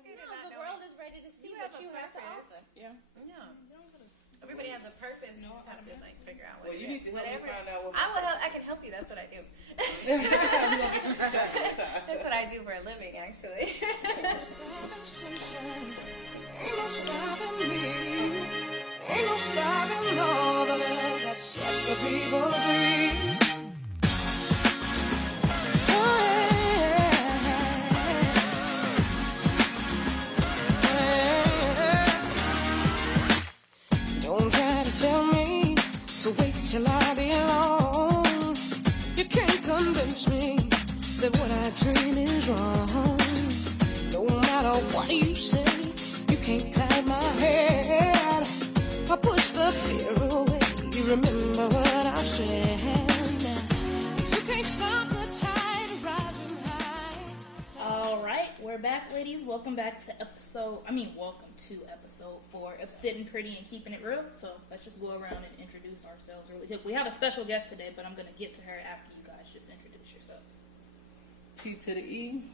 okay to No, not the know. world is ready to see what you have to offer. Yeah. Everybody has a purpose. You just have to like figure out what Well, you it need is. to help me Whatever. find out what I my will help. I can help you. That's what I do. That's what I do for a living, actually. Ain't no stopping me. Ain't no stopping all the love that sets the people free. Oh, yeah. Don't try to tell me to wait till I belong. You can't convince me that what I dream is wrong. No matter what you say, you can't hide my head. I push the fear away. You remember what I said. You can't stop the tide rising high. All right, we're back, ladies. Welcome to episode 4 of Sitting Pretty and Keeping It Real. So let's just go around and introduce ourselves really quick. We have a special guest today, but I'm going to get to her after you guys just introduce yourselves. T to the E.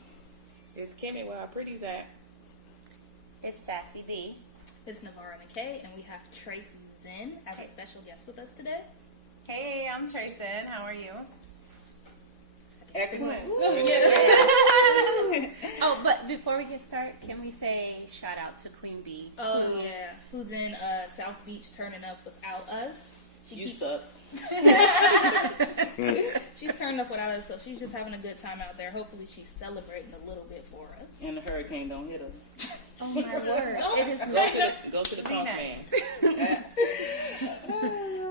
It's Kimmy where our pretty's at. It's Sassy B. It's Navarra McKay, and we have Trace Zen as a special guest with us today. Hey, I'm Trace Zen. How are you? Excellent. Oh, but before we get started, can we say shout out to Queen B? Oh, yeah. Who's in South Beach turning up without us. You suck. She's turned up without us, so she's just having a good time out there. Hopefully she's celebrating a little bit for us. And the hurricane don't hit her. Oh my word. It is Go to the punk man.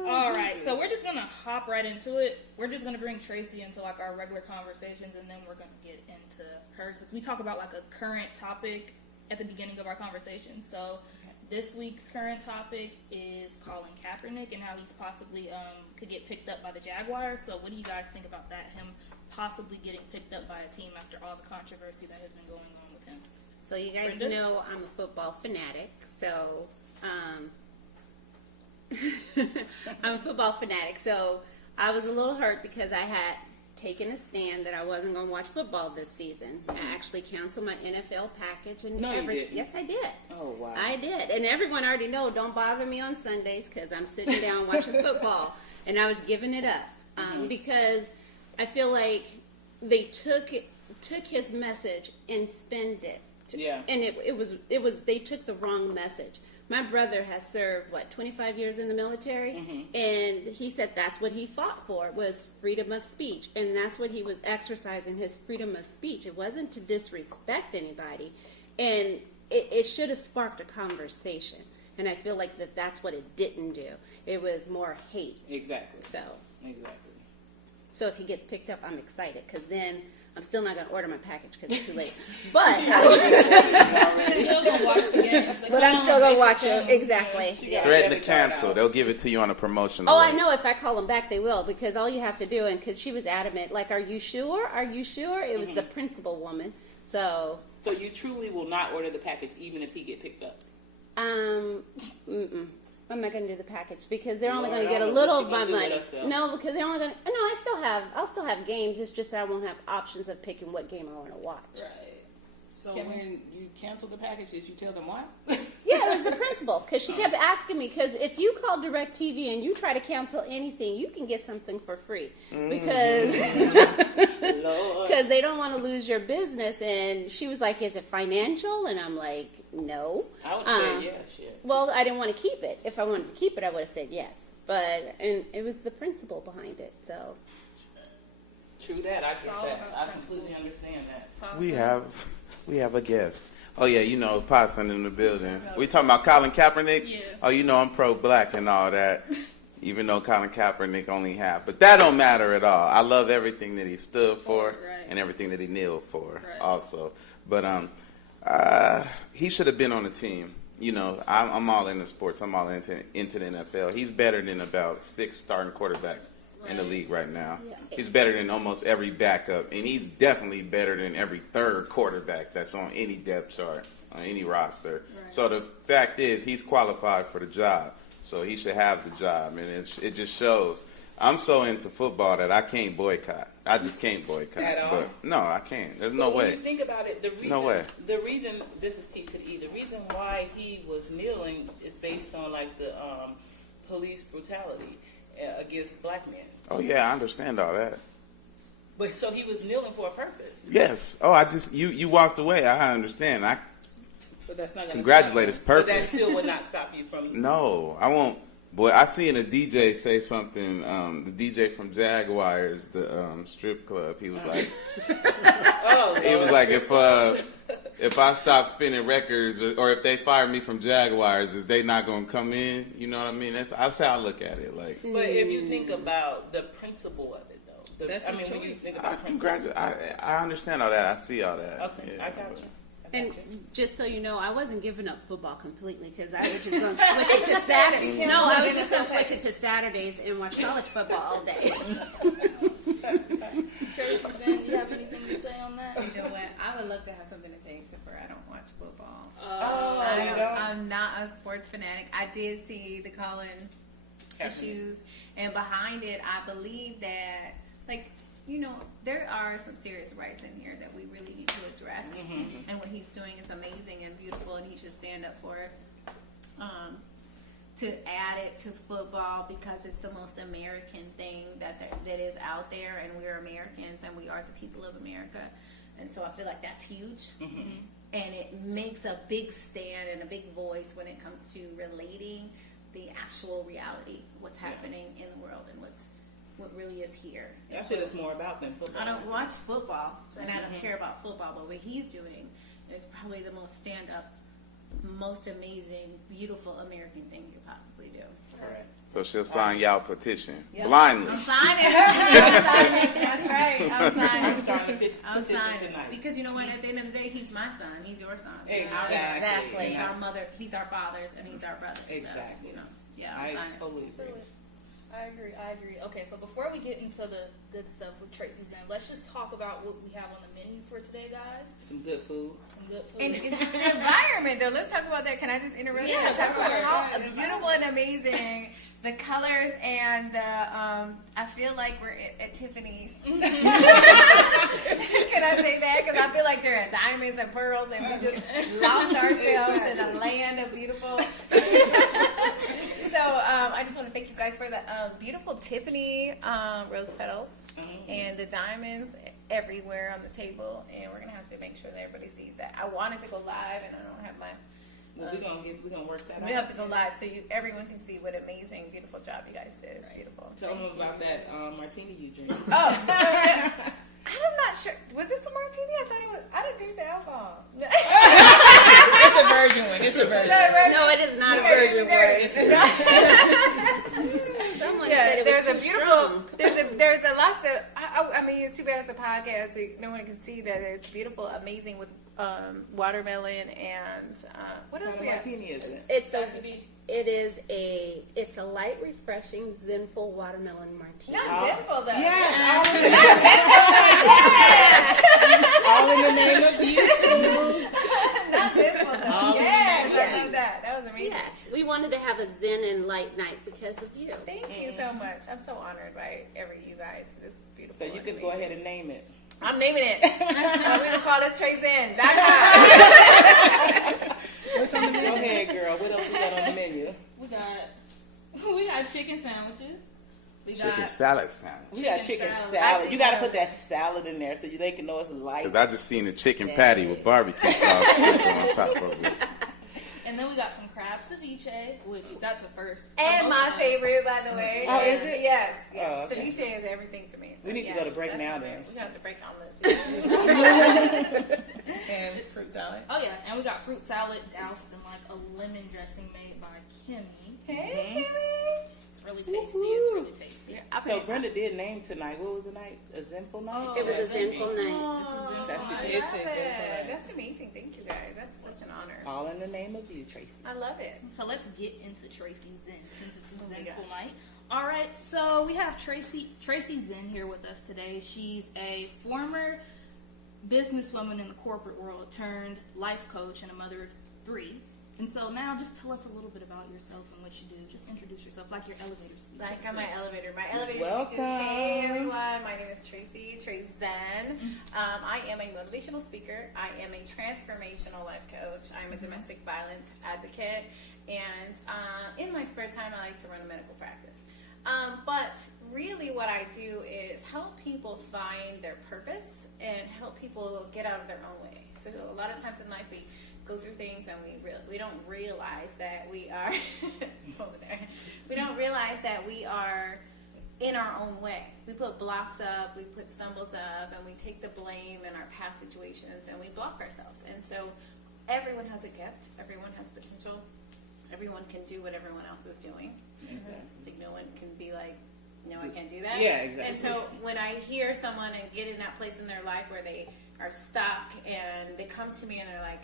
All right, so we're just going to hop right into it. We're just going to bring Tracy into like our regular conversations, and then we're going to get into her because we talk about like a current topic at the beginning of our conversation. So this week's current topic is Colin Kaepernick and how he's possibly could get picked up by the Jaguars. So what do you guys think about that, him possibly getting picked up by a team after all the controversy that has been going on with him? So you guys Brenda? know I'm a football fanatic. So I'm a football fanatic. So I was a little hurt because I had taken a stand that I wasn't going to watch football this season. I actually canceled my NFL package and No, you didn't. Yes, I did. Oh, wow. I did. And everyone already know, don't bother me on Sundays because I'm sitting down watching football. And I was giving it up because I feel like they took his message and spent it. Yeah. And it was they took the wrong message. My brother has served 25 years in the military, and he said that's what he fought for was freedom of speech, and that's what he was exercising, his freedom of speech. It wasn't to disrespect anybody, and it should have sparked a conversation. And I feel like that's what it didn't do. It was more hate. Exactly. Exactly. So if he gets picked up, I'm excited because then I'm still not going to order my package because it's too late. But Still gonna watch the games. Like, but I'm still going to watch it. Exactly. Yeah. Threaten to cancel. They'll give it to you on a promotional Oh, rate. I know. If I call them back, they will because all you have to do, and because she was adamant, like, are you sure? Are you sure? It was the principal woman. So you truly will not order the package even if he get picked up? I'm not going to do the package because they're only Lord, going to get I a don't know little what of she my gonna do money. with herself. No, because they're only going to. No, I'll still have games. It's just that I won't have options of picking what game I want to watch. Right. So when you cancel the package, did you tell them why? Yeah, it was the principal because she kept asking me because if you call DirecTV and you try to cancel anything, you can get something for free because Lord. they don't want to lose your business. And she was like, "Is it financial?" And I'm like, "No." I would say yeah, shit. Well, I didn't want to keep it. If I wanted to keep it, I would have said yes. And it was the principal behind it. So True that. I get all that. about I completely understand that. We have a guest. Oh yeah, Possum in the building. We talking about Colin Kaepernick? Yeah. Oh, I'm pro-black and all that. Even though Colin Kaepernick only half, but that don't matter at all. I love everything that he stood for Right. and everything that he kneeled for, Right. also. But he should have been on the team. I'm all into sports. I'm all into the NFL. He's better than about 6 starting quarterbacks in the league right now. Yeah. He's better than almost every backup, and he's definitely better than every third quarterback that's on any depth chart, on any roster. Right. So the fact is, he's qualified for the job, so he should have the job, and it just shows. I'm so into football that I can't boycott. I just can't boycott. At all? But no, I can't. There's no When way. you think about it, the reason, No way. the reason, this is T to the E, the reason why he was kneeling is based on like the police brutality against black men. Oh yeah, I understand all that. But so he was kneeling for a purpose. Yes. Oh, I just you walked away. I understand. I But that's not gonna congratulate his stop you. But that purpose. still would not stop you from. No, I won't. Boy, I seen a DJ say something. The DJ from Jaguars, the strip club. He was like, Oh, he was like, if I stop spinning records, or if they fire me from Jaguars, is they not gonna come in? You know what I mean? That's how I look at it. Like, But if you think about the principle of it, though, That's his when you choice. think about principle. I understand all that. I see all that. Okay, Yeah. I got you. And just so you know, I wasn't giving up football completely because I was just going to switch it to Saturdays. No, I was just going to switch it to Saturdays and watch college football all day. Trace Zen, you have anything to say on that? You know what? I would love to have something to say, except for I don't watch football. Oh, you don't? I'm not a sports fanatic. I did see the Colin issues, and behind it, I believe that, like, you know, there are some serious rights in here that we really need to address. And what he's doing is amazing and beautiful, and he should stand up for it. To add it to football because it's the most American thing that is out there, and we're Americans and we are the people of America. And so I feel like that's huge. And it makes a big stand and a big voice when it comes to relating the actual reality, what's happening in the world and what really is here. That's what it's more about than football. I don't watch football, and I don't care about football, but what he's doing is probably the most stand-up, most amazing, beautiful American thing you could possibly do. Correct. So she'll sign y'all petition blindly. I'm signing. I'm signing. That's right. I'm I'm signing. starting this I'm petition signing. tonight. Because you know what? At the end of the day, he's my son. He's your son. Exactly. He's our mother. He's our fathers, and he's our brothers. Exactly. So, you know, yeah, I'm I signing. totally agree. I agree. Okay, so before we get into the good stuff with Tracy Zen, let's just talk about what we have on the menu for today, guys. Some good food. Some good food. And the environment, though, let's talk about that. Can I just interrupt? Yeah, Talk go about for it. how beautiful and amazing the colors and the. I feel like we're at Tiffany's. Can I say that? Because I feel like they're at diamonds and pearls, and we just lost ourselves in a land of beautiful. So I just want to thank you guys for the beautiful Tiffany rose petals and the diamonds everywhere on the table, and we're gonna have to make sure that everybody sees that. I wanted to go live, and I don't have my. Well, we're gonna work that out. We have to go live so everyone can see what amazing, beautiful job you guys did. It's beautiful. Tell them about that martini you drink. Oh, I'm not sure. Was this a martini? I thought it was. I didn't taste the alcohol. It's a virgin one. It's a virgin. No, it is not a virgin word. Someone said it was there's a too beautiful. strong. There's a lot to. I mean, it's too bad it's a podcast. So no one can see that it's beautiful, amazing with watermelon and what else we What have? martini is it? It's a light, refreshing, zenful watermelon martini. Not sinful though. Yes. All in the name of beauty. Not sinful though. Yes, I love that. That was amazing. Yes, we wanted to have a zen and light night because of you. Thank you so much. I'm so honored by you guys. This is beautiful. So you and can go amazing. ahead and name it. I'm naming it. We're gonna call this Trace Zen. Go ahead, girl. What else we got on the menu? we got chicken sandwiches. We got Chicken salad sandwich. We got chicken salad. I salad. see You got to that. put that salad in there so they can know it's light. Cause I just seen a chicken patty with barbecue sauce sprinkled on top of it. and then we got some crab ceviche, which that's a first. for And most my of us. favorite, by the way. Oh, is it? Yes. Oh, okay. Ceviche is everything to me. So We need to yes, go to break that's now my then. favorite. We're gonna have to break on this. And fruit salad. Oh yeah, and we got fruit salad doused in like a lemon dressing made by Kimmy. Hey, Kimmy. It's really tasty. It's really tasty. So Brenda did name tonight. What was the night? A zenful night? It was a zenful night. Oh, That's I it. love It's a it. different- That's amazing. Thank you guys. That's such an honor. All in the name of you, Tracy. I love it. So let's get into Tracy Zen since it's a Oh my Zenful gosh. night. All right, so we have Tracy Zen here with us today. She's a former businesswoman in the corporate world turned life coach and a mother of 3. And so now, just tell us a little bit about yourself and what you do. Just introduce yourself, like your elevator speech. Like on my elevator. My elevator Welcome. speech is, hey everyone, my name is Trace Zen. I am a motivational speaker. I am a transformational life coach. I'm a domestic violence advocate. And in my spare time, I like to run a medical practice. But really what I do is help people find their purpose and help people get out of their own way. So a lot of times in life we go through things and we don't realize that we are over there. We don't realize that we are in our own way. We put blocks up, we put stumbles up, and we take the blame in our past situations and we block ourselves. And so everyone has a gift, everyone has potential, everyone can do what everyone else is doing. Exactly. Like no one can be like, no, I can't do that. Yeah, exactly. And so when I hear someone and get in that place in their life where they are stuck and they come to me and they're like,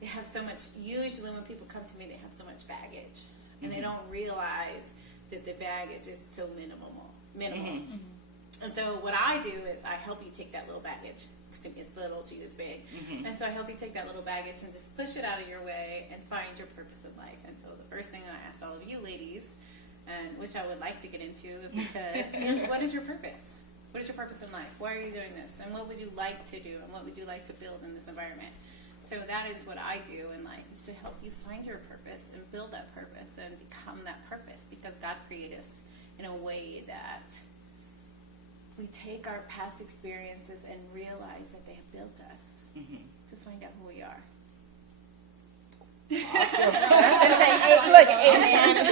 they have so much, usually when people come to me, they have so much baggage. And they don't realize that the baggage is so minimal. And so what I do is I help you take that little baggage. It's little to you, it's big. And so I help you take that little baggage and just push it out of your way and find your purpose in life. And so the first thing I asked all of you ladies, and which I would like to get into, is what is your purpose? What is your purpose in life? Why are you doing this? And what would you like to do? And what would you like to build in this environment? So that is what I do in life, is to help you find your purpose and build that purpose and become that purpose, because God created us in a way that we take our past experiences and realize that they have built us to find out who we are. Look, amen.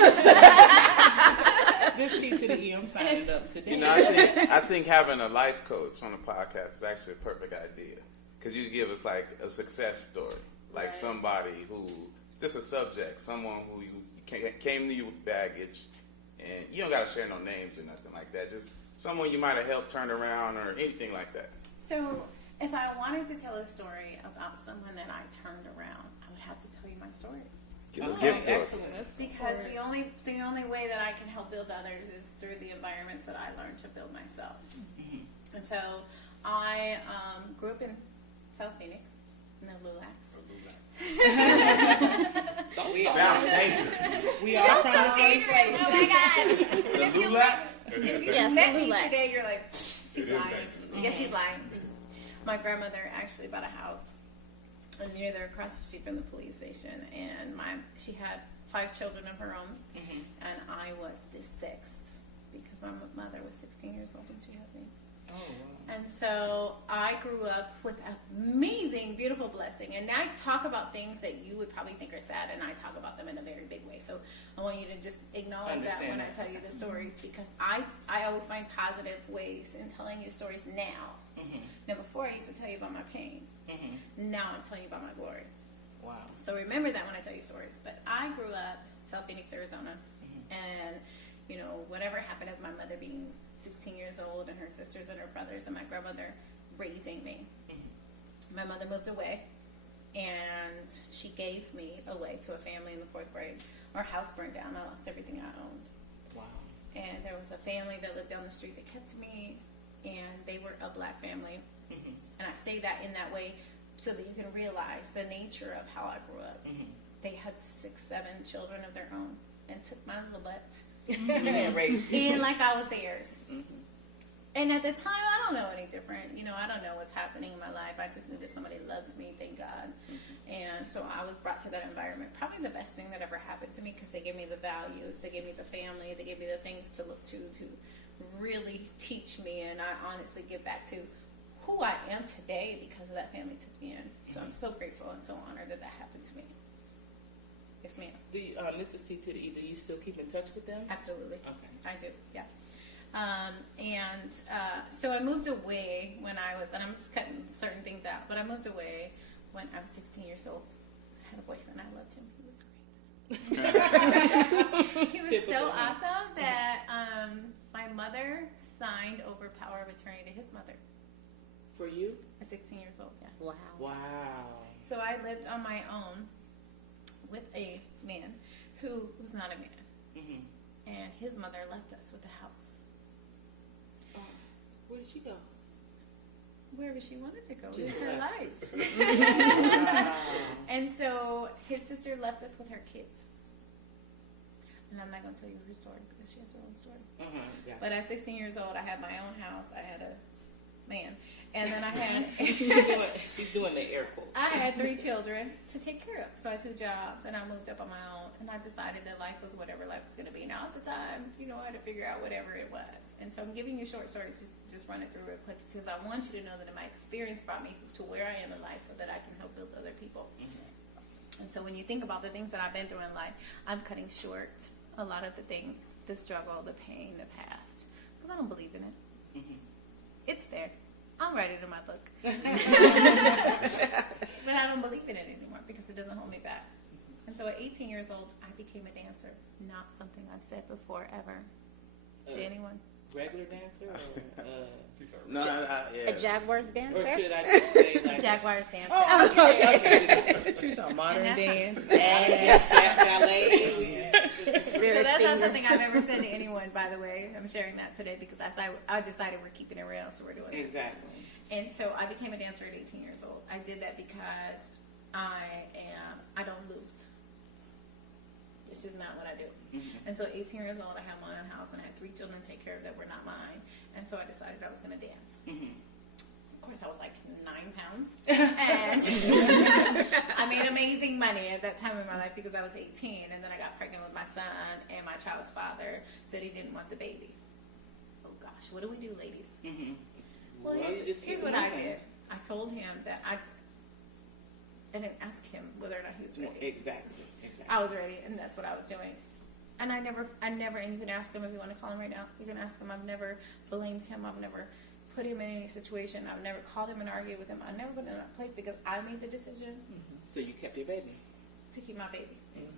This T to the E, I'm signing up today. You know, I think having a life coach on the podcast is actually a perfect idea, because you give us like a success story, like Right. somebody who, just a subject, someone who you came to you with baggage, and you don't got to share no names or nothing like that. Just someone you might have helped turn around or anything like that. So if I wanted to tell a story about someone that I turned around, I would have to tell you my story. Give it to us. Because the only way that I can help build others is through the environments that I learned to build myself. And so I grew up in South Phoenix, in the Lulax. Sounds dangerous. We are from the same dangerous! place. Oh my God! The Lulax? If you Yes, met the me Lulax. today, you're like, she's lying. Yes, she's lying. My grandmother actually bought a house near there, across the street from the police station, and she had 5 children of her own, and I was the 6th, because my mother was 16 years old when she had me. Oh, wow. And so I grew up with an amazing, beautiful blessing. And I talk about things that you would probably think are sad, and I talk about them in a very big way. So I want you to just acknowledge that when I tell you the stories, because I always find positive ways in telling you stories now. Now, before I used to tell you about my pain. Now I'm telling you about my glory. Wow. So remember that when I tell you stories. But I grew up South Phoenix, Arizona, and you know, whatever happened as my mother being 16 years old and her sisters and her brothers and my grandmother raising me. My mother moved away, and she gave me away to a family in the 4th grade. Our house burned down. I lost everything I owned. Wow. And there was a family that lived down the street that kept me, and they were a black family. And I say that in that way so that you can realize the nature of how I grew up. They had 6, 7 children of their own and took my little butt in like I was theirs. And at the time, I don't know any different. You know, I don't know what's happening in my life. I just knew that somebody loved me, thank God. And so I was brought to that environment. Probably the best thing that ever happened to me, because they gave me the values, they gave me the family, they gave me the things to look to really teach me. And I honestly give back to who I am today because of that family took me in. So I'm so grateful and so honored that that happened to me. Yes, ma'am. Do you, this is T to the E. Do you still keep in touch with them? Absolutely. Okay. I do, yeah. So I moved away when I was, and I'm just cutting certain things out, but I moved away when I was 16 years old. I had a boyfriend. I loved him. He was great. He was Typical, so huh? awesome that my mother signed over power of attorney to his mother For you? at 16 years old, yeah. Wow. Wow. So I lived on my own with a man who was not a man. And his mother left us with the house. Where did she go? Wherever she wanted to go. It was Just her left. life. And so his sister left us with her kids. And I'm not going to tell you her story because she has her own story. Gotcha. But at 16 years old, I had my own house. I had a man. And then I had... she's doing the air quotes. I had 3 children to take care of. So I had 2 jobs, and I moved up on my own. And I decided that life was whatever life was going to be. Now, at the time, I had to figure out whatever it was. And so I'm giving you short stories, just run it through real quick, because I want you to know that my experience brought me to where I am in life so that I can help build other people. And so when you think about the things that I've been through in life, I'm cutting short a lot of the things, the struggle, the pain, the past, because I don't believe in it. It's there. I'll write it in my book. But I don't believe in it anymore because it doesn't hold me back. And so at 18 years old, I became a dancer. Not something I've said before ever to anyone. Regular dancer? Or, No, A Jaguars dancer? or should I just say like... Jaguars dancer. okay. She's on modern And that's dance. Ballet. So that's not something I've ever said to anyone, by the way. I'm sharing that today because I decided we're keeping it real, so we're doing it. Exactly. And so I became a dancer at 18 years old. I did that because I don't lose. It's just not what I do. And so at 18 years old, I had my own house and I had 3 children to take care of that were not mine. And so I decided I was going to dance. Of course, I was like 9 pounds. And I made amazing money at that time in my life because I was 18. And then I got pregnant with my son, and my child's father said he didn't want the baby. Oh gosh, what do we do, ladies? Well, here's what I did. I told him that I didn't ask him whether or not he was ready. Exactly. I was ready, and that's what I was doing. And I never, and you can ask him if you want to call him right now. You can ask him. I've never blamed him. I've never put him in any situation. I've never called him and argued with him. I've never been in that place because I made the decision So you kept your baby. to keep my baby.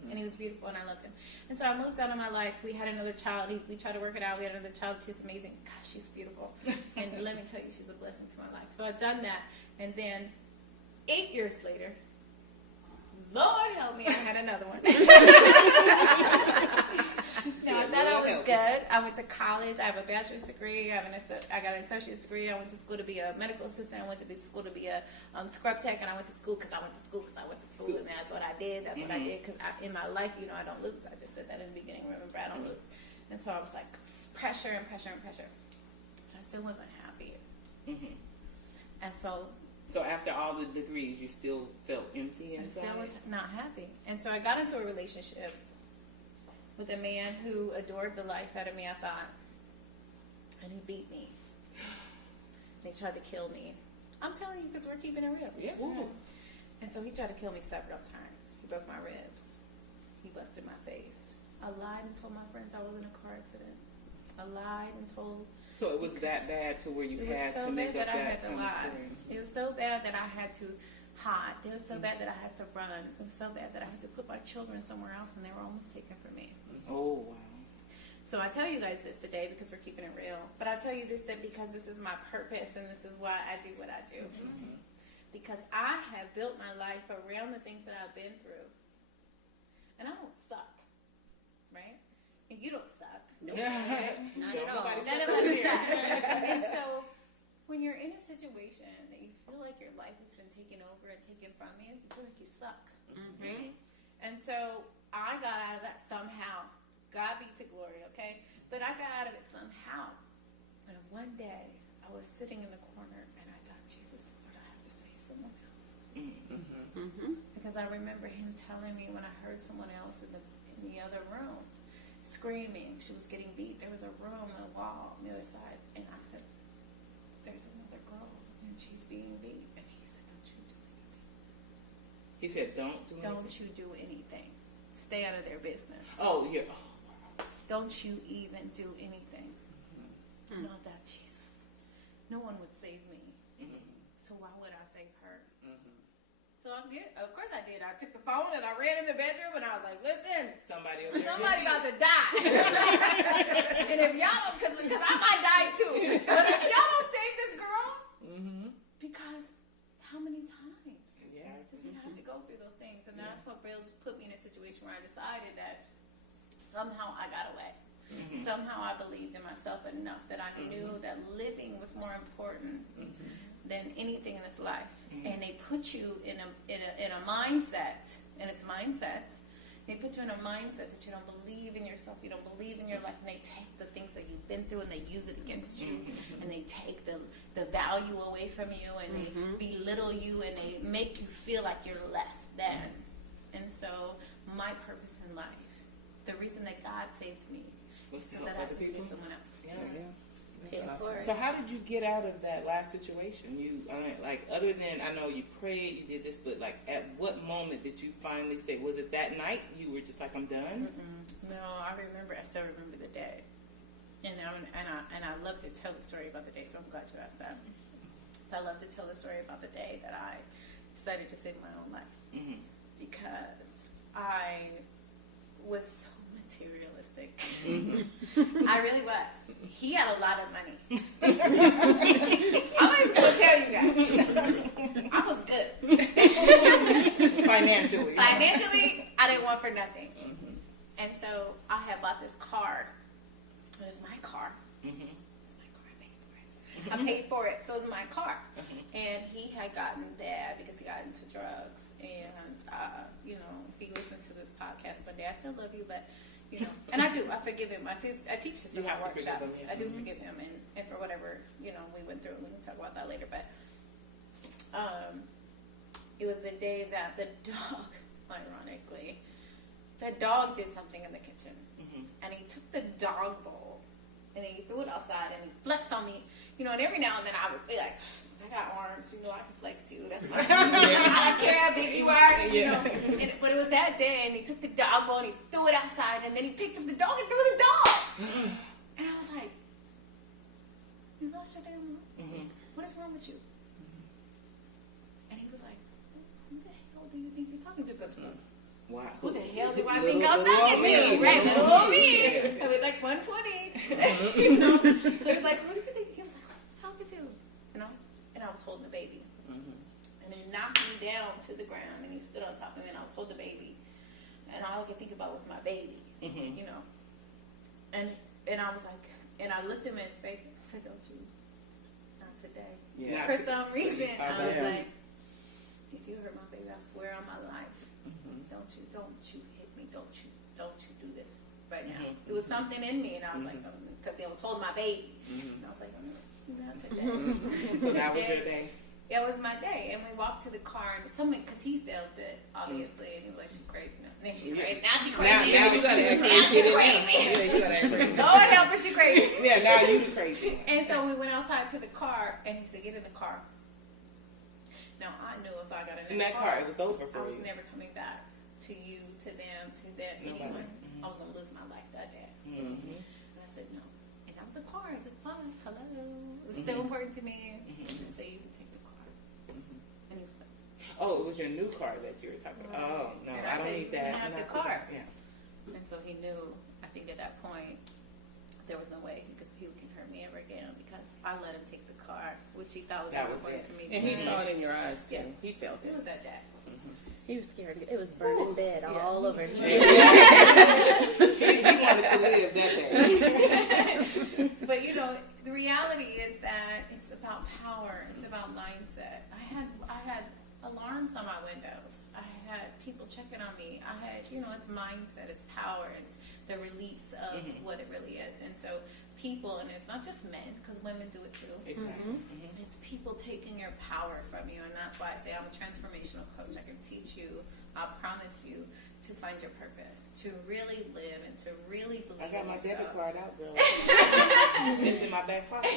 And he was beautiful, and I loved him. And so I moved out of my life. We had another child. We tried to work it out. We had another child. She's amazing. Gosh, she's beautiful. And let me tell you, she's a blessing to my life. So I've done that. And then 8 years later, Lord help me, I had another one. So I thought I was good. I went to college. I have a bachelor's degree. I got an associate's degree. I went to school to be a medical assistant. I went to school to be a scrub tech, and I went to school because I went to school, and that's what I did. That's what I did because in my life, I don't lose. I just said that in the beginning. Remember, I don't lose. And so I was like pressure and pressure and pressure. I still wasn't happy. And so after all the degrees, you still felt empty I inside? still was not happy. And so I got into a relationship with a man who adored the life out of me, I thought. And he beat me. And he tried to kill me. I'm telling you because we're keeping it real. Yeah. And so he tried to kill me several times. He broke my ribs. He busted my face. I lied and told my friends I was in a car accident. I lied and told... So it was that bad to where you had to make up that kind of story? It was so bad that I had to hide. It was so bad that I had to run. It was so bad that I had to put my children somewhere else, and they were almost taken from me. Oh, wow. So I tell you guys this today because we're keeping it real. But I tell you this because this is my purpose, and this is why I do what I do. Because I have built my life around the things that I've been through. And I don't suck. Right? And you don't suck. Not at all. None of us suck. And so, when you're in a situation that you feel like your life has been taken over and taken from you, you feel like you suck. Right? And so, I got out of that somehow. God be to glory, okay? But I got out of it somehow. And one day, I was sitting in the corner, and I thought, Jesus, Lord, I have to save someone else. Because I remember him telling me when I heard someone else in the other room screaming. She was getting beat. There was a room, a wall on the other side. And I said, there's another girl, and she's being beat. And he said, don't you do anything. He said, don't do anything? Don't you do anything. Stay out of their business. Oh, yeah. Don't you even do anything. Not that, Jesus. No one would save me. So why would I save her? So I'm good. Of course I did. I took the phone and I ran in the bedroom and I was like, listen, Somebody about to die. And if y'all don't, because I might die too. But if y'all don't save this girl, because how many times? Yeah. Because you have to go through those things. And that's what put me in a situation where I decided that somehow I got away. Somehow I believed in myself enough that I knew that living was more important than anything in this life. and they put you in a mindset, and it's mindset. They put you in a mindset that you don't believe in yourself, you don't believe in your life, and they take the things that you've been through and they use it against you, and they take the value away from you, and they belittle you, and they make you feel like you're less than. And so my purpose in life, the reason that God saved me, is so that I can save someone else. Yeah. Pay it forward. So how did you get out of that last situation? Like, other than, I know you prayed, you did this, but like, at what moment did you finally say, was it that night you were just like, I'm done? No, I still remember the day. And I love to tell the story about the day, so I'm glad you asked that. I love to tell the story about the day that I decided to save my own life. Because I was so materialistic. I really was. He had a lot of money. I'm just going to tell you guys. I was good. Financially. Financially, I didn't want for nothing. And so I had bought this car. It was my car. It's my car. I paid for it. I paid for it, so it was my car. And he had gotten bad because he got into drugs. And, if he listens to this podcast one day, I still love you, but, and I do. I forgive him. I teach this in my workshops. I do forgive him. And for whatever, we went through, we can talk about that later. But it was the day that the dog, ironically, the dog did something in the kitchen. And he took the dog bowl and he threw it outside and he flexed on me. And every now and then I would be like, I got arms, I can flex too. That's my I don't care how big you are, but it was that day, and he took the dog bowl and he threw it outside, and then he picked up the dog and threw the dog. And I was like, you lost your damn mom? What is wrong with you? And he was like, who the hell do you think you're talking to? Because wow. Who the hell do I think I'm talking to? Right, little old me. I was like 120. So he was like, who do you think? He was like, who are you talking to? And I was holding the baby. And he knocked me down to the ground, and he stood on top of me, and I was holding the baby. And all I could think about was my baby, And I was like, and I looked him in his face, and I said, don't you, not today. Yeah. For some reason, I was like, if you hurt my baby, I swear on my life, don't you hit me, don't you do this right now. It was something in me, and I was like, because he was holding my baby. And I was like, not today. So that was your day? Yeah, it was my day. And we walked to the car, and someone, because he felt it, obviously, and he was like, she's crazy. Now she's crazy. Now she's crazy. Now you gotta act crazy. Now she's crazy. Yeah, you gotta act crazy. Lord help her, she's crazy. Yeah, now you crazy. And so we went outside to the car, and he said, get in the car. Now, I knew if I got in that car, it was over for you. I was never coming back to you, to them, anyone. I was going to lose my life that day. And I said, no. And that was the car. I just paused. Hello. It was still important to me. And I said, you can take the car. And he was like, oh, it was your new car that you were talking about. Oh, no, I don't need that. You have the car. Yeah. And so he knew, I think at that point, there was no way he can hurt me ever again, because I let him take the car, which he thought was important to me. And he saw it in your eyes too. Yeah. He felt it. It was that day. He was scared. It was burning dead all over. He wanted to live that day. But the reality is that it's about power. It's about mindset. I had alarms on my windows. I had people checking on me. I had, it's mindset. It's power. It's the release of what it really is. And so people, and it's not just men, because women do it too. Exactly. It's people taking your power from you, and that's why I say I'm a transformational coach. I can teach you, I promise you, to find your purpose, to really live, and to really believe in yourself. I got my debit card out, girl. It's in my back pocket.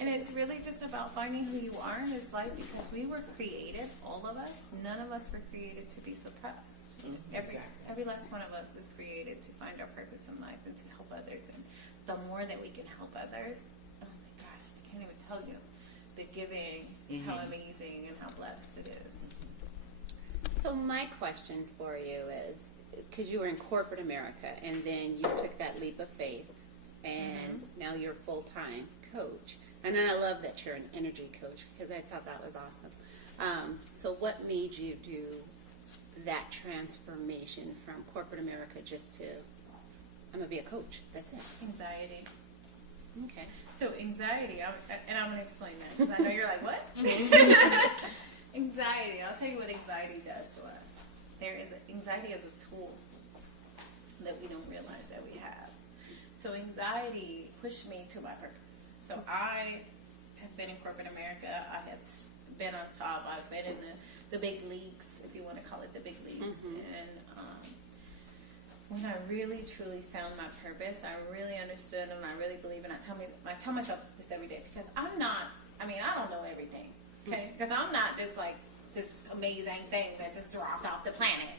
And it's really just about finding who you are in this life, because we were created, all of us, none of us were created to be suppressed. Every last one of us is created to find our purpose in life and to help others. And the more that we can help others, oh my gosh, I can't even tell you the giving, how amazing and how blessed it is. So my question for you is, because you were in corporate America, and then you took that leap of faith, and now you're a full-time coach. And I love that you're an energy coach, because I thought that was awesome. So what made you do that transformation from corporate America just to, I'm going to be a coach, that's it? Anxiety. Okay. So anxiety, and I'm going to explain that, because I know you're like, what? Anxiety. I'll tell you what anxiety does to us. Anxiety is a tool that we don't realize that we have. So anxiety pushed me to my purpose. So I have been in corporate America. I have been on top. I've been in the big leagues, if you want to call it the big leagues. And when I really truly found my purpose, I really understood and I really believe, and I tell myself this every day, because I don't know everything, okay? Because I'm not this amazing thing that just dropped off the planet.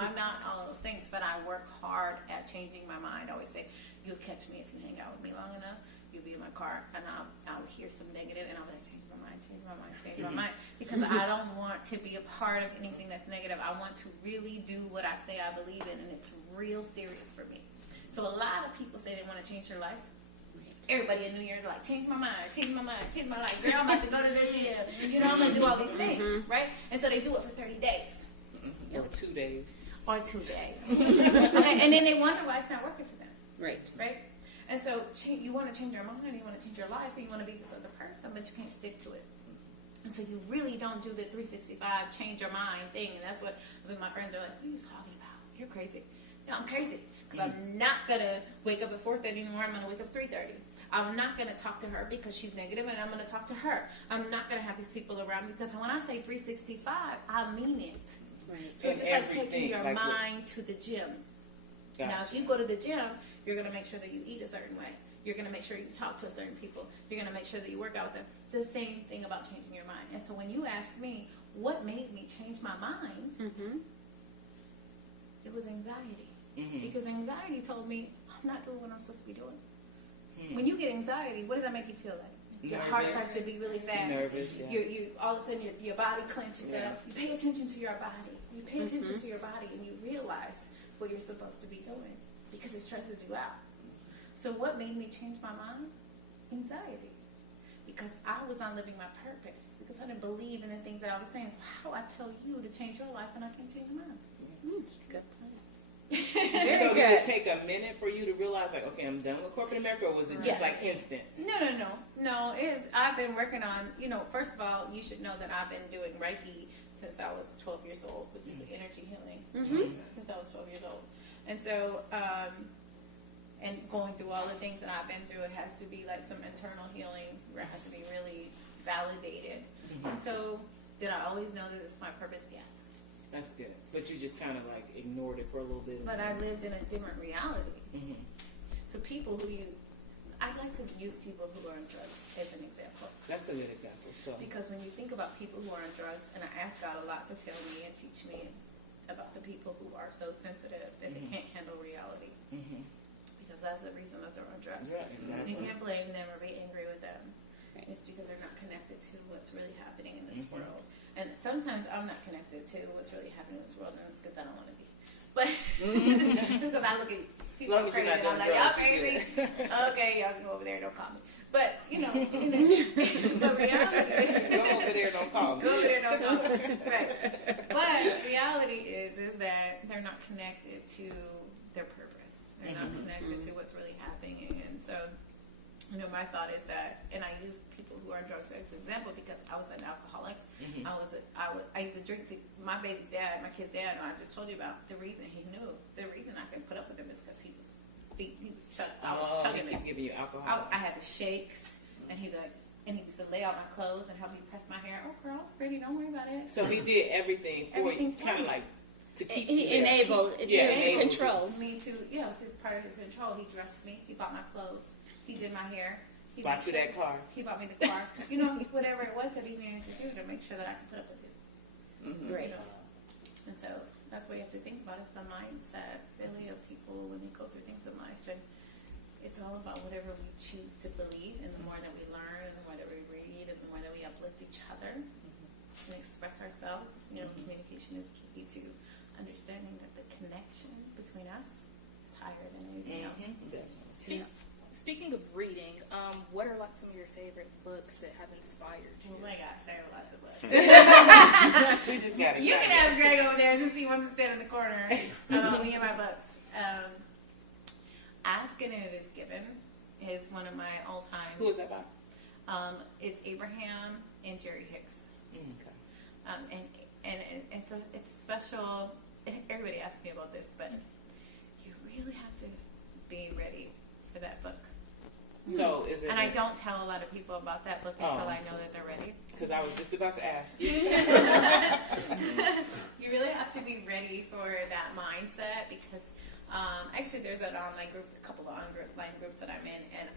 I'm not all those things, but I work hard at changing my mind. I always say, you'll catch me if you hang out with me long enough. You'll be in my car, and I'll hear some negative, and I'll be like, change my mind, because I don't want to be a part of anything that's negative. I want to really do what I say I believe in, and it's real serious for me. So a lot of people say they want to change their lives. Everybody in New York like, change my mind, change my life. Girl, I'm about to go to the gym. I'm going to do all these things, right? And so they do it for 30 days. Or 2 days. Or 2 days. Okay? And then they wonder why it's not working for them. Right? And so you want to change your mind, you want to change your life, and you want to be this other person, but you can't stick to it. And so you really don't do the 365 change your mind thing. And that's what my friends are like, what are you talking about? You're crazy. No, I'm crazy. Because I'm not going to wake up at 4:30 anymore. I'm going to wake up 3:30. I'm not going to talk to her because she's negative, and I'm going to talk to her. I'm not going to have these people around me, because when I say 365, I mean it. Right. So it's just like taking your mind to the gym. Gotcha. Now, if you go to the gym, you're going to make sure that you eat a certain way. You're going to make sure you talk to a certain people. You're going to make sure that you work out with them. It's the same thing about changing your mind. And so when you ask me, what made me change my mind? It was anxiety. Because anxiety told me, I'm not doing what I'm supposed to be doing. When you get anxiety, what does that make you feel like? Your heart starts to beat really fast. Nervous, yeah. You all of a sudden your body clenches up. You pay attention to your body. You pay attention to your body, and you realize what you're supposed to be doing, because it stresses you out. So what made me change my mind? Anxiety. Because I was not living my purpose. Because I didn't believe in the things that I was saying. So how do I tell you to change your life and I can't change mine? Good plan. So did it take a minute for you to realize, like, okay, I'm done with corporate America, or was it just like instant? No. I've been working on, first of all, you should know that I've been doing Reiki since I was 12 years old, which is energy healing, since I was 12 years old. And so, and going through all the things that I've been through, it has to be like some internal healing where it has to be really validated. And so, did I always know that it's my purpose? Yes. That's good. But you just kind of like ignored it for a little bit. But I lived in a different reality. So people I'd like to use people who are on drugs as an example. That's a good example. So Because when you think about people who are on drugs, and I ask God a lot to tell me and teach me about the people who are so sensitive that they can't handle reality. Because that's the reason that they're on drugs. yeah, exactly. You can't blame them or be angry with them. It's because they're not connected to what's really happening in this world. And sometimes I'm not connected to what's really happening in this world, and it's because I don't want to be. But it's because I look at people Long as you're crazy, not and I'm doing like, y'all drugs, crazy. Okay, y'all can go over there, don't call me. But, but reality go over there, don't call me. Go over there, don't call me. Right. But reality is that they're not connected to their purpose. They're not connected to what's really happening. And so, my thought is that, and I use people who are on drugs as an example because I was an alcoholic. I used to drink to my baby's dad, my kid's dad, and I just told you about the reason he knew. The reason I could put up with him is because I was chugging he it. keep giving you alcohol. I had the shakes, and he'd be like, and he used to lay out my clothes and help me press my hair. Oh, girl, it's pretty. Don't worry about it. So he did everything for you, kind of like to keep you there. Enabled. enabled Control. Me to, it's part of his control. He dressed me. He bought my clothes. He did my hair. He Bought you that car. He bought me the car. Whatever it was that he needed to do to make sure that I could put up with this. Great. And so that's what you have to think about, is the mindset really of people when they go through things in life. And it's all about whatever we choose to believe. And the more that we learn, and the more that we read, and the more that we uplift each other and express ourselves, communication is key to understanding that the connection between us is higher than anything else. Speaking of reading, what are like some of your favorite books that have inspired you? Oh my gosh, I have lots of books. She just got You can ask Greg over there since he wants to sit in the corner. Me and my books. Ask and It Is Given is one of my all-time. Who is that by? It's Abraham and Jerry Hicks. Okay. And it's special. Everybody asks me about this, but you really have to be ready for that book. So is it? And I don't tell a lot of people about that book until I know that they're ready. Because I was just about to ask you. You really have to be ready for that mindset because actually there's an online group, a couple of online groups that I'm in, and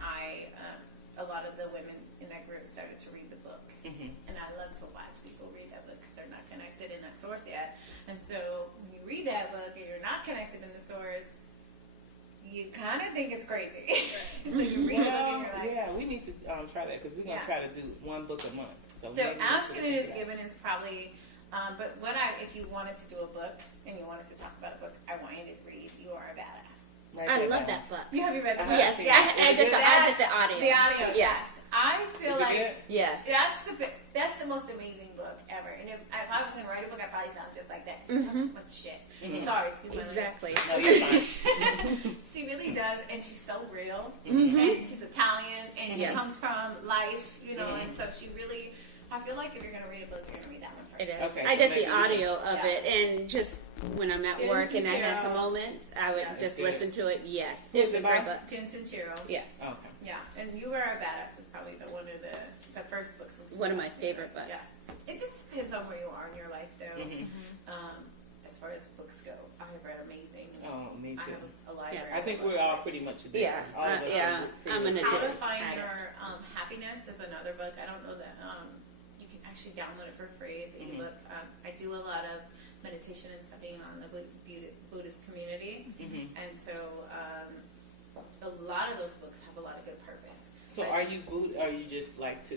a lot of the women in that group started to read the book. And I love to watch people read that book because they're not connected in that source yet. And so when you read that book and you're not connected in the source, you kind of think it's crazy. So you read it and you're like, yeah, we need to try that because we're going to try to do one book a month. So asking it is given is probably, but if you wanted to do a book and you wanted to talk about a book, I want you to read You Are a Badass. I love that book. You have you read it? Yes, I did the audio. The audio, yes. I feel like good? Yes. that's the most amazing book ever. And if I was going to write a book, I'd probably sound just like that because she talks so much shit. Sorry, excuse me. Exactly. No, you're fine. She really does, and she's so real. And she's Italian, and she comes from life, and so she really. I feel like if you're going to read a book, you're going to read that one first. It is. Okay, I so did maybe the audio of it, and just when I'm at Jen work and I had some Sincero. moments, I would just good. listen to it. Yes, Who's it's a it great by? book. Jen Sincero. Yes, Okay. Yeah, and You Are a Badass is probably one of the first books. one of my favorite books. Yeah. It just depends on where you are in your life, though. As far as books go, I have read amazing. Oh, me I too. have a library. I think we're all pretty much there. Yeah, All of us yeah. are pretty I'm much an How to addict. Find Addict. Your Happiness is another book. I don't know that you can actually download it for free. It's an ebook. I do a lot of meditation and studying on the Buddhist community, and so a lot of those books have a lot of good purpose. So are you just like to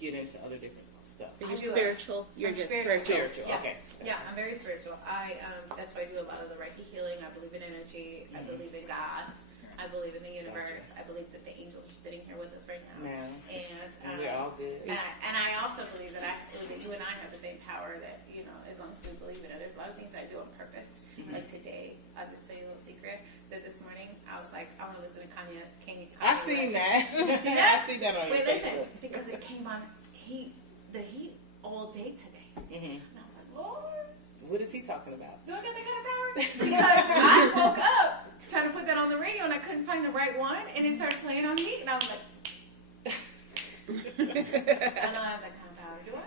get into other different stuff? You're I do spiritual. You're I'm just spiritual. spiritual. Yeah. Okay. Yeah, I'm very spiritual. That's why I do a lot of the Reiki healing. I believe in energy. I believe in God. I believe in the universe. I believe that the angels are sitting here with us right now. And we're all good. And I also believe that you and I have the same power that, as long as we believe in it. There's a lot of things I do on purpose. Like today, I'll just tell you a little secret, that this morning I was like, I want to listen to Kanye. I've seen that. Did you see that? I've seen that on your Wait, listen, Facebook. because it came on the heat all day today. And I was like, Lord, What is he talking about? do I got that kind of power? Because I woke up trying to put that on the radio and I couldn't find the right one, and it started playing on heat, and I was like, I don't have that kind of power, do I?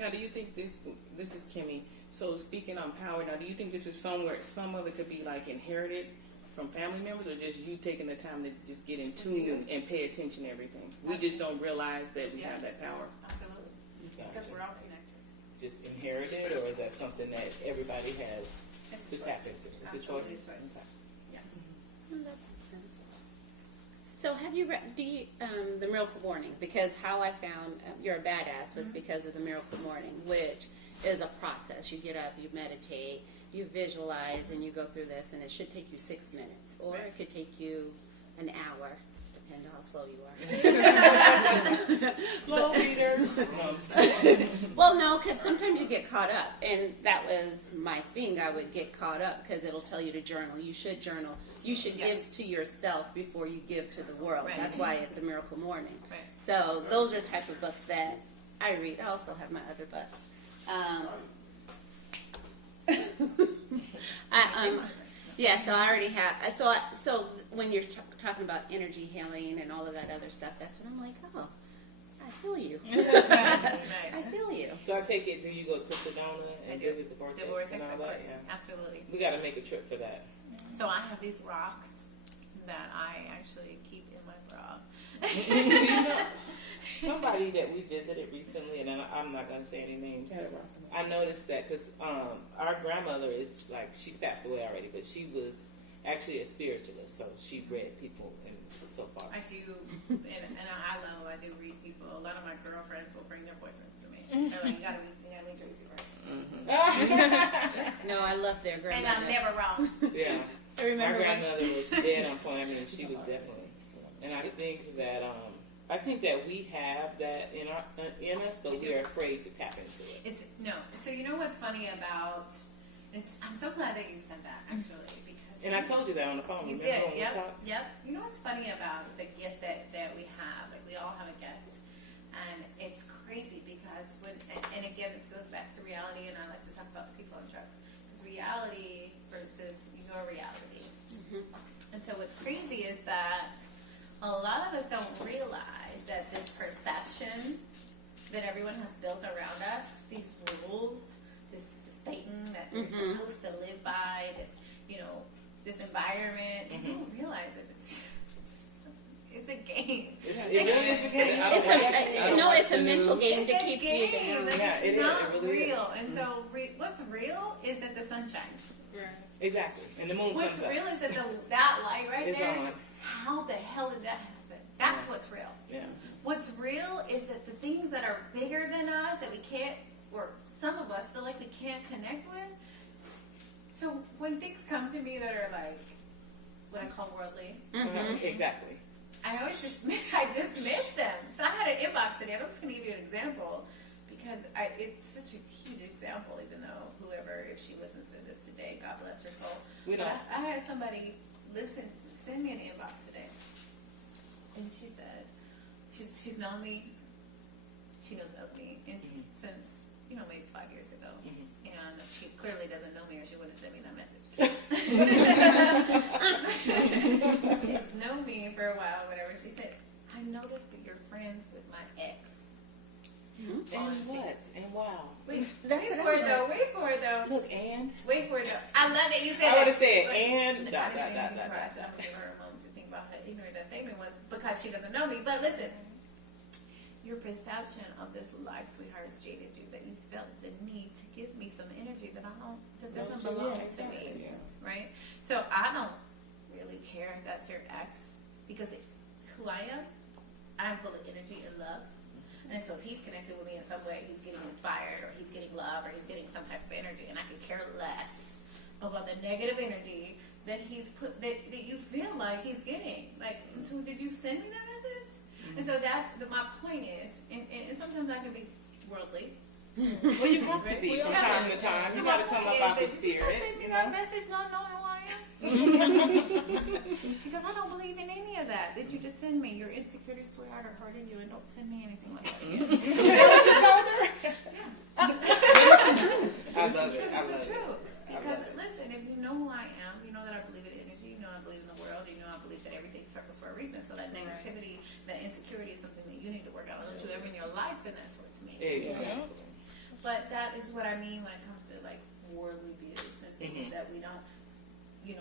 Now, do you think this is Kimmy? So speaking on power, now, do you think this is somewhere some of it could be like inherited from family members, or just you taking the time to just get in tune and pay attention to everything? We just don't realize that we have that power. Absolutely. Because Gotcha. we're all connected. Just inherited, or is that something that everybody has It's to a tap choice. into? It's a Absolutely choice. a choice. Okay. So have you read the Miracle Morning? Because how I found You're a Badass was because of the Miracle Morning, which is a process. You get up, you meditate, you visualize, and you go through this, and it should take you 6 minutes, or it could take you an hour, depending on how slow you are. Slow readers. Well, no, because sometimes you get caught up, and that was my thing. I would get caught up because it'll tell you to journal. You should journal. You should give to yourself before you give to the world. Right. That's why it's a Miracle Morning. Right. So those are type of books that I read. I also have my other books. Yeah, so I already have. So when you're talking about energy healing and all of that other stuff, that's when I'm like, oh, I feel you. I feel you. So I take it, do you go to Sedona I and do. visit the vortex? The vortex, and all of that? course. Yeah. Absolutely. We got to make a trip for that. So I have these rocks that I actually keep in my bra. Somebody that we visited recently, and I'm not going to say any names, I noticed that because our grandmother is like, she's passed away already, but she was actually a spiritualist, so she read people and so far. I do, and I do read people. A lot of my girlfriends will bring their boyfriends to me. They're like, you gotta meet Tracy first. No, I love their And grandmother. I'm never wrong. Yeah. I remember My when- grandmother was dead on point. I mean, she was definitely. And I think that we have that in us, but we are afraid to tap into it. So you know what's funny about I'm so glad that you said that actually, because And I told you that on the phone. you remember did. when we talked? Yep. You know what's funny about the gift that we have? Like we all have a gift, And it's crazy because and again, this goes back to reality, and I like to talk about the people in trucks. It's reality versus your reality. And so what's crazy is that a lot of us don't realize that this perception that everyone has built around us, these rules, this thing that we're supposed to live by, this, this environment, you don't realize it. It's a game. It really is a game. It's a mental game to keep you down. down. Like, Yeah, it's it not really real. is. And so what's real is that the sun shines. Exactly. And the moon What's comes up. real is that that light right It's there, on. how the hell did that happen? That's what's real. Yeah. What's real is that the things that are bigger than us that we can't, or some of us feel like we can't connect with. So when things come to me that are like what I call worldly, Exactly. I dismiss them. So I had an inbox today, and I'm just going to give you an example because it's such a huge example, even though whoever, if she listens to this today, God bless her soul. We know. But I had somebody send me an inbox today, and she said she's known me, she knows of me since maybe 5 years ago, and she clearly doesn't know me or she wouldn't send me that message. She's known me for a while, whatever. She said, I noticed that you're friends with my ex. And what? And wow. Wait for it though. Look, and Wait for it though. I love that you said I that. would have said, But and I dot, didn't say dot, anything dot, to her. dot, I said, I'm going to give her a moment to think about how ignorant that statement was because she doesn't know me. But listen, your perception of this life, sweetheart, has jaded you. That you felt the need to give me some energy that doesn't belong to me. Yeah. Right? So I don't really care if that's your ex because who I am full of energy and love. And so if he's connected with me in some way, he's getting inspired or he's getting love or he's getting some type of energy, and I could care less about the negative energy that he's put that you feel like he's getting. Like, and so did you send me that message? And so that's my point is, and sometimes I can be worldly. Well, you have to be from time to time. So You my got to come point up out the is that did you just spirit. send me You that know? message not knowing who I am? Because I don't believe in any of that. Did you just send me your insecurities, sweetheart, are hurting you, and don't send me anything like that again? Is that what you told her? It's the truth. I love it. I love It's the it. truth. Because listen, if you know who I am, you know that I believe in energy, you know I believe in the world, you know I believe that everything circles for a reason. So that negativity, that insecurity is something that you need to work out. Don't you ever in your life send that towards me. Exactly. But that is what I mean when it comes to like worldly views and things that we don't. You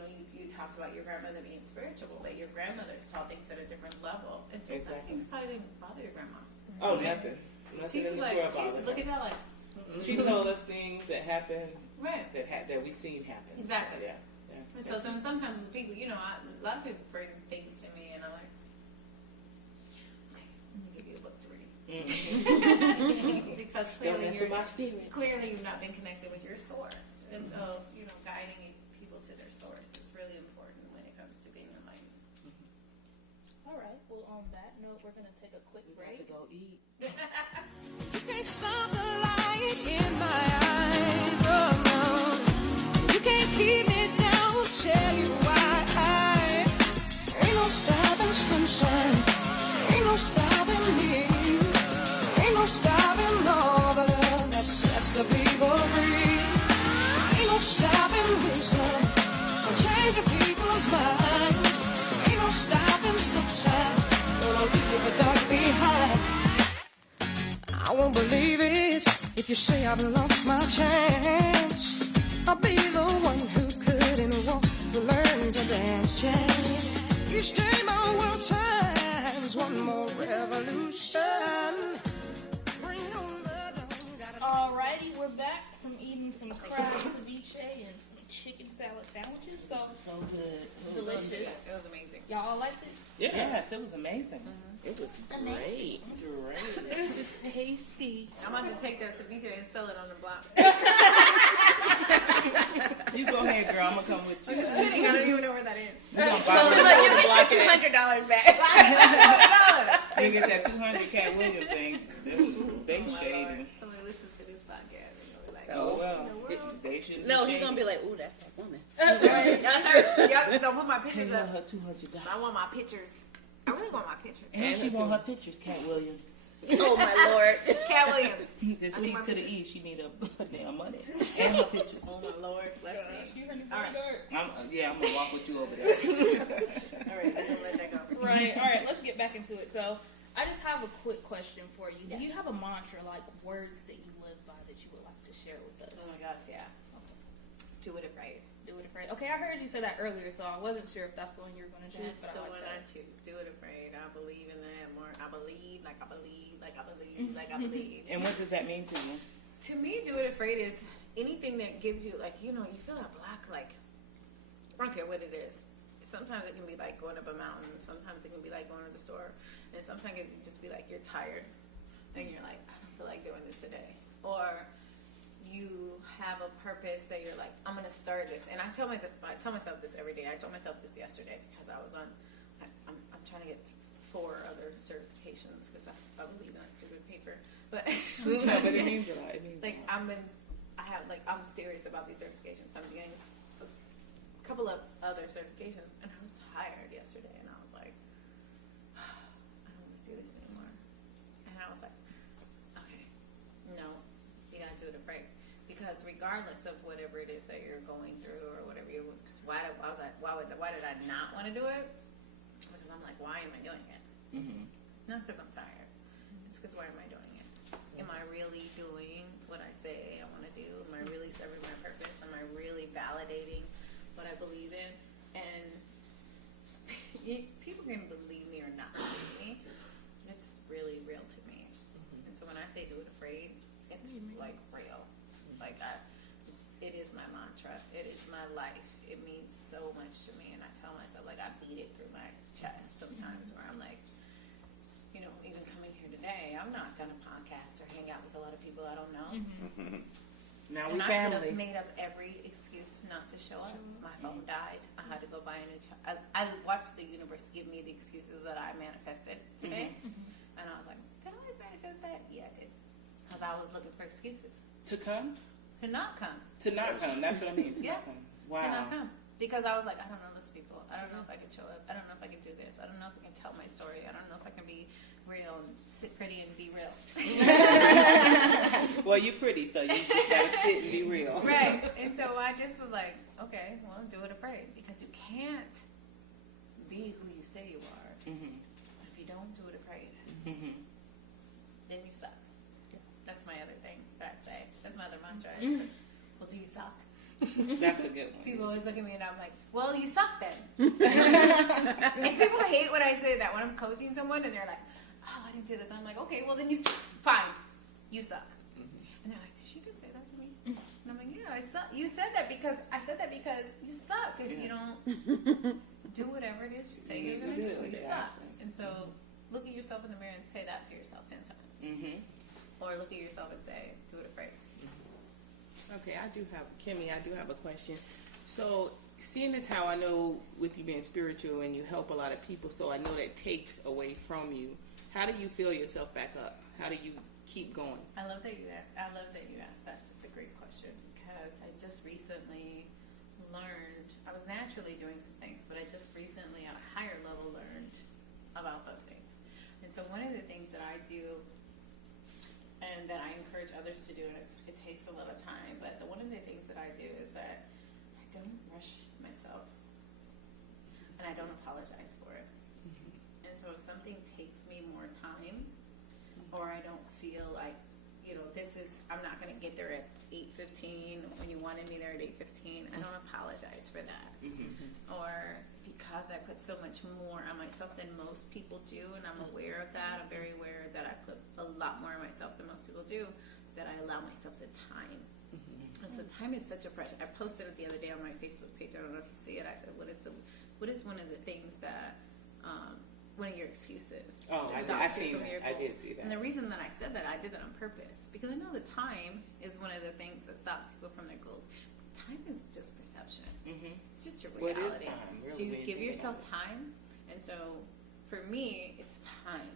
talked about your grandmother being spiritual, but your grandmother saw things at a different level, and so those things probably didn't bother your grandma. Oh, nothing. She Nothing was in this like, world she used to bothered look her. at y'all like, She told us things that happened right. that we seen happen. Exactly. So, yeah. And so sometimes the people, a lot of people bring things to me, and I'm like, okay, let me give you a book to read. Because Don't mess with my spirit. clearly you've not been connected with your source. And so, guiding people to their source is really important when it comes to being enlightened. All right. Well, on that note, we're gonna take a quick We got break. to go eat. You can't stop the light in my eyes, oh no. You can't keep me down, tell you why. Ain't no stopping sunshine, ain't no stopping me. Ain't no stopping all the love that sets the people free. Ain't no stopping wisdom from changing people's minds. Ain't no stopping sunshine, gonna leave the dark behind. I won't believe it if you say I've lost my chance. I'll be the one who couldn't walk to learn to dance. Yeah. Each day my world turns, one more revolution. Bring on the dawn, gotta Alrighty, we're back from eating some crab ceviche and some chicken salad sandwiches. So So good. it's delicious. It was amazing. Y'all liked it? Yes, it was amazing. It was great. Great. It was tasty. I'm about to take that ceviche and sell it on the block. You go ahead, girl. I'm gonna come with you. I'm just kidding. I don't even know where that is. You gonna buy me $200 back. You get that 200 Cat Williams thing. They shading. Somebody listens to this podcast and they'll be like, Oh well, they should. No, he's gonna be like, ooh, that's that woman. that's her. Yep, don't put my pictures Pay up. her $200. I want my pictures. I really want my pictures. And she want her pictures, Cat Williams. Oh my Lord. Cat Williams. This I need T my to the pictures. E, she need a damn money and her pictures. Oh my Lord, bless me. All right. I'm gonna walk with you over there. All right, I'm gonna let that go. Right. All right. Let's get back into it. So, I just have a quick question for you. Do you have a mantra, like words that you live by, that you would like to share with us? Oh my gosh, yeah. Do it afraid. Do it afraid. Okay, I heard you say that earlier, so I wasn't sure if that's the one you were going to choose. That's but the I like one I that. choose. Do it afraid. I believe in that more. I believe, like I believe, like I believe, like I believe. And what does that mean to you? To me, do it afraid is anything that gives you, like, you know, you feel that block, like, I don't care what it is. Sometimes it can be like going up a mountain. Sometimes it can be like going to the store. And sometimes it can just be like you're tired. And you're like, I don't feel like doing this today. Or you have a purpose that you're like, I'm going to start this. And I tell myself this every day. I told myself this yesterday because I'm trying to get 4 other certifications because I believe in that stupid paper. But No, but it means a lot. It means like a lot. I'm serious about these certifications. So I'm getting a couple of other certifications, and I was tired yesterday, and I was like, I don't want to do this anymore. And I was like, okay, no, you gotta do it afraid, because regardless of whatever it is that you're going through or whatever you, because why did I not want to do it? Because I'm like, why am I doing it? Mm-hmm. Not because I'm tired. It's because why am I doing it? Am I really doing what I say I want to do? Am I really serving my purpose? Am I really validating what I believe in? And people can believe me or not believe me, but it's really real to me. And so when I say do it afraid, it's like real. Like it is my mantra. It is my life. It means so much to me, and I tell myself, like, I beat it through my chest sometimes, where I'm like, you know, even coming here today, I've not done a podcast or hang out with a lot of people I don't know. Now And we I could have family. made up every excuse not to show up. My phone died. I had to go buy a new I watched the universe give me the excuses that I manifested today. And I was like, did I manifest that? Yeah, I did. Because I was looking for excuses To come? to not come. To not come. That's what I mean. To Yeah. not come. Wow. To not come. Because I was like, I don't know those people. I don't know if I can show up. I don't know if I can do this. I don't know if I can tell my story. I don't know if I can be real and sit pretty and be real. Well, you're pretty, so you just gotta sit and be real. Right. And so I just was like, okay, well, do it afraid. Because you can't be who you say you are. Mm-hmm. If you don't do it afraid, Mm-hmm. then you suck. That's my other thing that I say. That's my other mantra. Is like, well, do you suck? That's a good one. People always look at me and I'm like, well, you suck then. And people hate when I say that when I'm coaching someone and they're like, oh, I didn't do this. I'm like, okay, well then you suck. Fine. You suck. And they're like, did she just say that to me? And I'm like, yeah, I suck. You said that because you suck if you don't do whatever it is you say you're going to do. You suck. And so look at yourself in the mirror and say that to yourself 10 times. Mm-hmm. Or look at yourself and say, do it afraid. Okay, Kimmy, I do have a question. So, seeing as how I know with you being spiritual and you help a lot of people, so I know that takes away from you. How do you fill yourself back up? How do you keep going? I love that you asked that. It's a great question because I just recently learned. I was naturally doing some things, but I just recently, at a higher level, learned about those things. And so, one of the things that I do, and that I encourage others to do, and it takes a lot of time, but one of the things that I do is that I don't rush myself, and I don't apologize for it. And so, if something takes me more time, or I don't feel like, you know, I'm not going to get there at 8:15 when you wanted me there at 8:15. I don't apologize for that. Or because I put so much more on myself than most people do, and I'm aware of that. I'm very aware that I put a lot more on myself than most people do, that I allow myself the time. And so time is such a pressure. I posted it the other day on my Facebook page. I don't know if you see it. I said, what is one of the things that one of your excuses? Oh, that I stops you see from that. your I did goals? see that. And the reason that I said that, I did that on purpose, because I know the time is one of the things that stops people from their goals. Time is just perception. It's just your What is reality. time, really, Do you when you give think yourself about time? And so, for me, it's time.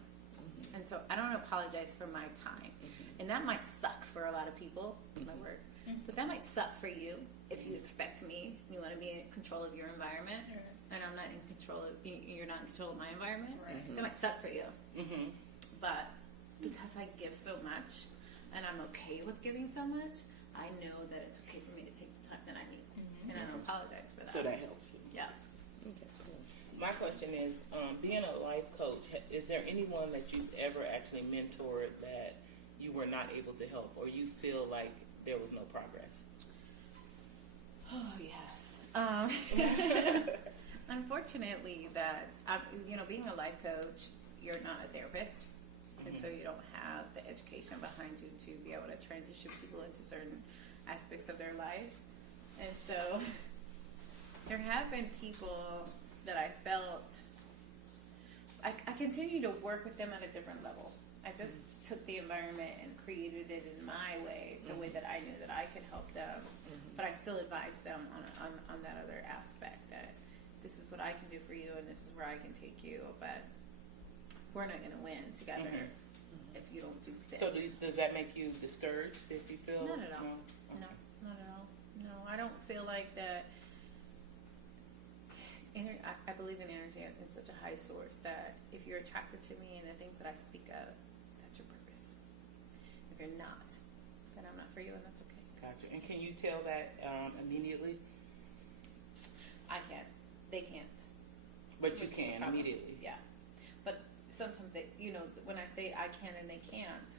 And so, I don't apologize for my time. And that might suck for a lot of people, my work. But that might suck for you if you expect me, and you want to be in control of your environment, and I'm not in control of, you're not in control of my environment. That might suck for you. But because I give so much and I'm okay with giving so much, I know that it's okay for me to take the time that I need. And I don't apologize for that. So that helps you. Yeah. My question is, being a life coach, is there anyone that you've ever actually mentored that you were not able to help, or you feel like there was no progress? Oh, yes. Unfortunately, being a life coach, you're not a therapist. And so you don't have the education behind you to be able to transition people into certain aspects of their life. And so there have been people that I felt, I continue to work with them at a different level. I just took the environment and created it in my way, the way that I knew that I could help them. But I still advise them on that other aspect, that this is what I can do for you and this is where I can take you. But we're not going to win together if you don't do this. So does that make you discouraged if you feel? Not at all. No? Okay. No, not at all. No, I don't feel like that. I believe in energy in such a high source that if you're attracted to me and the things that I speak of, that's your purpose. If you're not, then I'm not for you, and that's okay. Gotcha. And can you tell that immediately? I can't. They can't. But you Which is a can problem. immediately. Yeah. But sometimes when I say I can and they can't,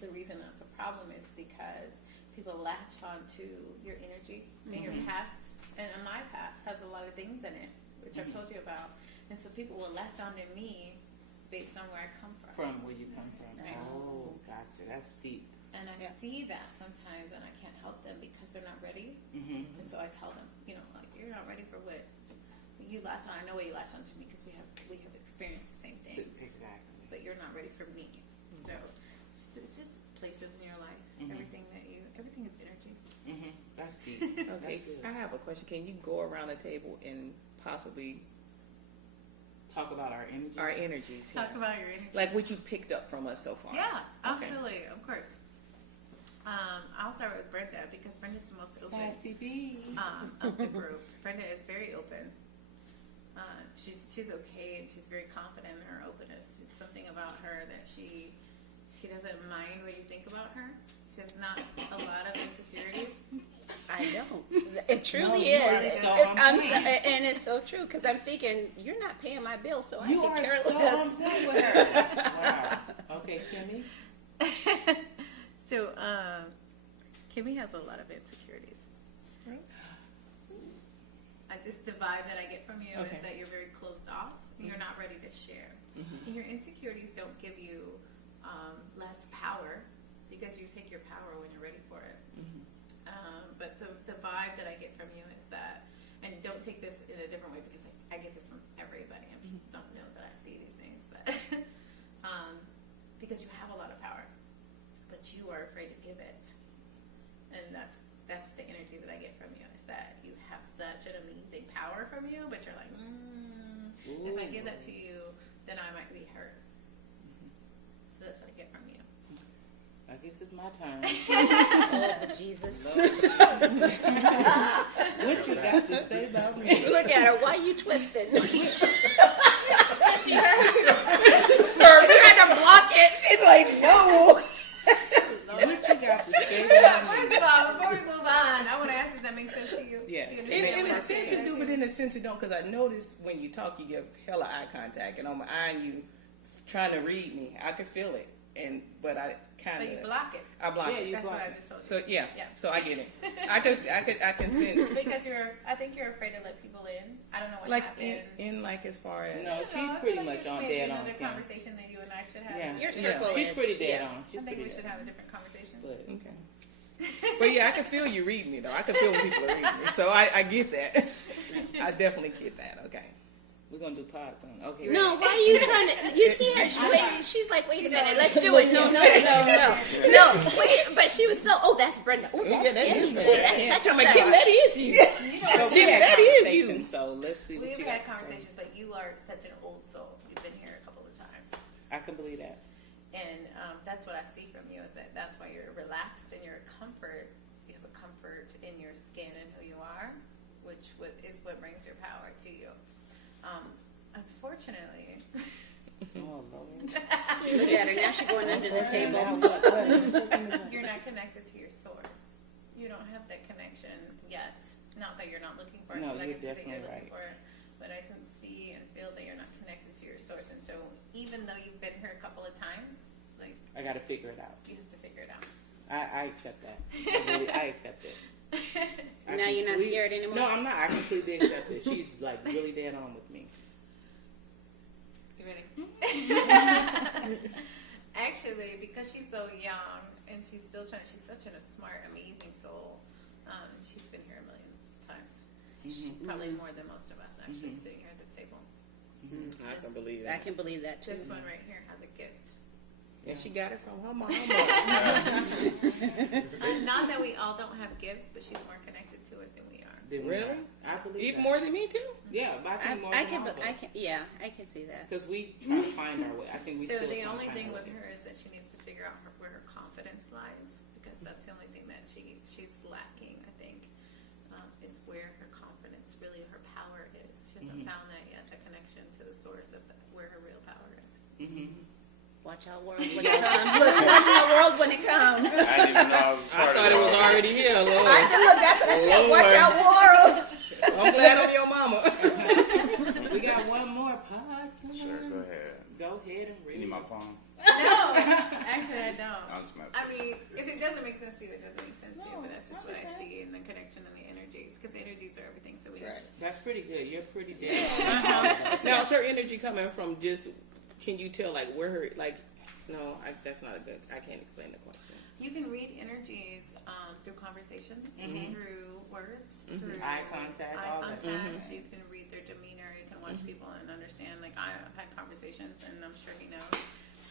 the reason that's a problem is because people latch on to your energy and your past. And my past has a lot of things in it, which I've told you about. And so people will latch on to me based on where I come from. From where you come from. Right. Oh, gotcha. That's deep. And I see that sometimes, and I can't help them because they're not ready. And so I tell them, like, you're not ready for what you latch on. I know why you latch on to me because we have experienced the same things. Exactly. But you're not ready for me. So it's just places in your life. Everything is energy. That's deep. Okay, That's good. I have a question. Can you go around the table and possibly Talk about our energies. our energies? Talk about your energy. Like what you picked up from us so far. Yeah, absolutely, of course. I'll start with Brenda because Brenda's the most open Sassy B. of the group. Brenda is very open. She's okay and she's very confident in her openness. It's something about her that she doesn't mind what you think about her. She has not a lot of insecurities. I know. It truly No, you are is. so on I'm point. and it's so true because I'm thinking you're not paying my bill, so You I are can care so less. on point with her. Wow. Okay, Kimmy. So, Kimmy has a lot of insecurities. The vibe that I get from you is that you're very closed off. You're not ready to share. And your insecurities don't give you less power because you take your power when you're ready for it. But the vibe that I get from you is that, and don't take this in a different way because I get this from everybody. I don't know that I see these things, but because you have a lot of power, but you are afraid to give it, and that's the energy that I get from you, is that you have such an amazing power from you, but you're like, if I give that to you, then I might be hurt. So that's what I get from you. I guess it's my turn. Oh, Jesus. What you got to say about me? Look at her. Why you twisting? She had to block it. She's like, no. What you got to say about me? First of all, before we move on, I want to ask, does that make sense to you? Yes. Do you understand In what a I'm sense saying? it do, but in a sense it don't, because I notice when you talk, you give hella eye contact, and I'm eyeing you, trying to read me. I can feel it, but I kind So of you block it. I block Yeah, it. you That's block what I it. just told you. So yeah, Yeah. so I get it. I can sense. Because I think you're afraid to let people in. I don't know what Like happened. in like as far as No, I she's feel pretty like much it's on maybe dead on. another Kim. conversation that you and I should have. Yeah. Your circle She's is. pretty dead yeah. on. She's I think pretty we dead should on. have a different conversation. But okay. But yeah, I can feel you reading me though. I can feel when people are reading me. So I get that. I definitely get that. Okay. we're gonna do pod soon. Okay. No, why are you trying to? You see her? She's like, wait a minute, let's do it. No. Wait, but she was so. Oh, that's Brenda. Oh, that's Kimmy. Oh, that's such Tell and me, such. Kim, that is you. So we Kim, had that is conversation, you. So let's see what We've you had got to say. conversations, but you are such an old soul. You've been here a couple of times. I can believe that. And that's what I see from you, is that's why you're relaxed and you're comfort. You have a comfort in your skin and who you are, which is what brings your power to you. Unfortunately, Oh, Lord. Look at her now. She's going under the table. You're not connected to your source. You don't have that connection yet. Not that you're not looking for it, No, because I you're can see that you're definitely looking for it. But I can see and feel that you're not connected to your source. And so even though you've been here a couple of times, like, I got to figure it out. you have to figure it out. I accept that. I accept it. Now you're not scared anymore? No, I'm not. I completely accept it. She's like really dead on with me. You ready? Actually, because she's so young and she's still trying, she's such a smart, amazing soul. She's been here a million times. Probably more than most of us actually sitting here at the table. I can believe I that. can believe that too. This one right here has a gift. And she got it from her mama. Not that we all don't have gifts, but she's more connected to it than we are. Really? I believe Even that. more than me too. Yeah, but I think more I than can, all of us. yeah, I can see that. Because we try to find our way. I think we So still the try to only find thing our with ways. her is that she needs to figure out where her confidence lies, because that's the only thing that she's lacking, I think, is where her confidence, really her power is. She hasn't found that yet, the connection to the source of where her real power is. Watch our world when it comes. Look, watch our world when it comes. I didn't even know I was I part thought of it was already here, Lord. Look, that's what I said. Lord. Watch our world. I'm glad I'm your mama. We got one more part. Sure, go ahead. Go ahead and read. You need my palm? No, actually I don't. I'm just messing. I mean, if it doesn't make sense to you, it doesn't make sense to you, but that's just what I see in the connection and the energies, because energies are everything, so we just... That's pretty good. You're pretty dead. Now, is her energy coming from just? Can you tell like where her like? No, that's not a good. I can't explain the question. You can read energies through conversations, through words, through Eye contact, all that. You can read their demeanor. You can watch people and understand. Like I've had conversations, and I'm sure he knows.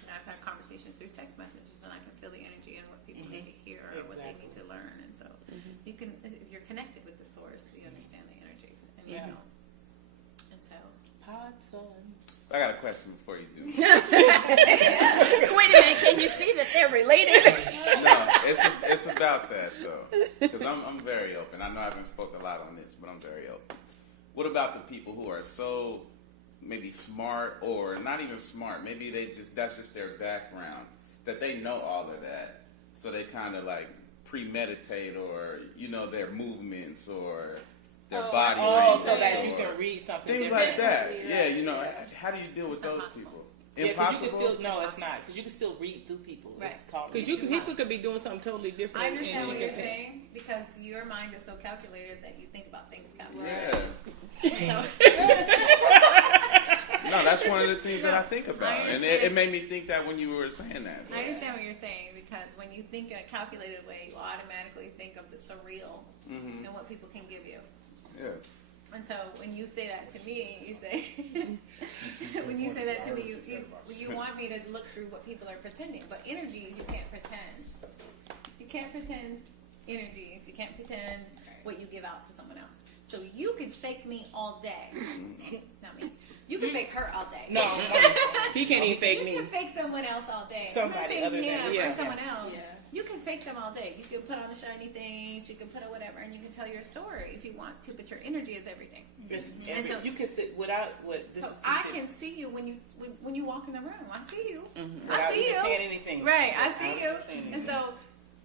And I've had conversations through text messages, and I can feel the energy and what people need to hear or what they need to learn. And so you can, if you're connected with the source, you understand the energies, and you know. And so, Parts on. I got a question before you do. Wait a minute. Can you see that they're related? No, it's about that though, because I'm very open. I know I haven't spoke a lot on this, but I'm very open. What about the people who are so maybe smart or not even smart? Maybe that's just their background, that they know all of that, so they kind of like premeditate or their movements or their body language. So that or you can read something. things different. like that. Yeah, how do you deal with those impossible. people? Yeah, 'cause Impossible. you can still, no, it's not. Because you can still read through people. Right. It's called Because reading. people could be doing something totally different. I understand and what she you're can- saying, because your mind is so calculated that you think about things calculated. Yeah. So, No, that's one of the things that I think about, I and understand. it made me think that when you were saying that. I understand what you're saying, because when you think in a calculated way, you automatically think of the surreal and what people can give you. Yeah. And so when you say that to me, you say, when you say that to me, you want me to look through what people are pretending. But energies, you can't pretend. You can't pretend energies. You can't pretend what you give out to someone else. So you could fake me all day. Not me. You can fake her all day. No, he can't even fake You me. can fake someone else all day. Somebody I'm not saying other than- him yeah. or someone else. Yeah. You can fake them all day. You can put on the shiny things. You can put on whatever, and you can tell your story if you want to. But your energy is everything. It's And so- you can sit without what. This So is I teaching. can see you when you walk in the room. I see you. I Without see even you. saying anything. Right, I Without see you. saying And anything. so,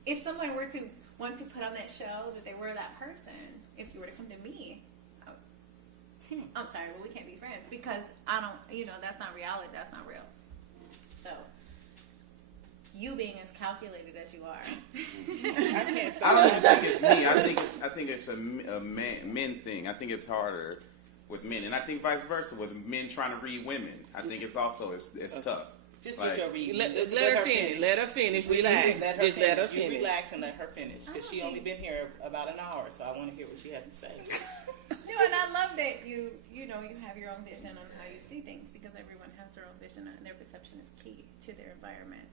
if someone were to want to put on that show that they were that person, if you were to come to me, I'm sorry, well, we can't be friends because I don't. That's not reality. That's not real. So, you being as calculated as you are, I can't I stop. don't even think it's me. I think it's a men thing. I think it's harder with men, and I think vice versa with men trying to read women. I think it's also it's tough. Just Like- let your read. Let Just her finish. Let her finish. Relax. Let her Just let her You finish. relax and let her finish because she only been here about an hour, so I want to hear what she has to say. and I love that you have your own vision on how you see things, because everyone has their own vision and their perception is key to their environment.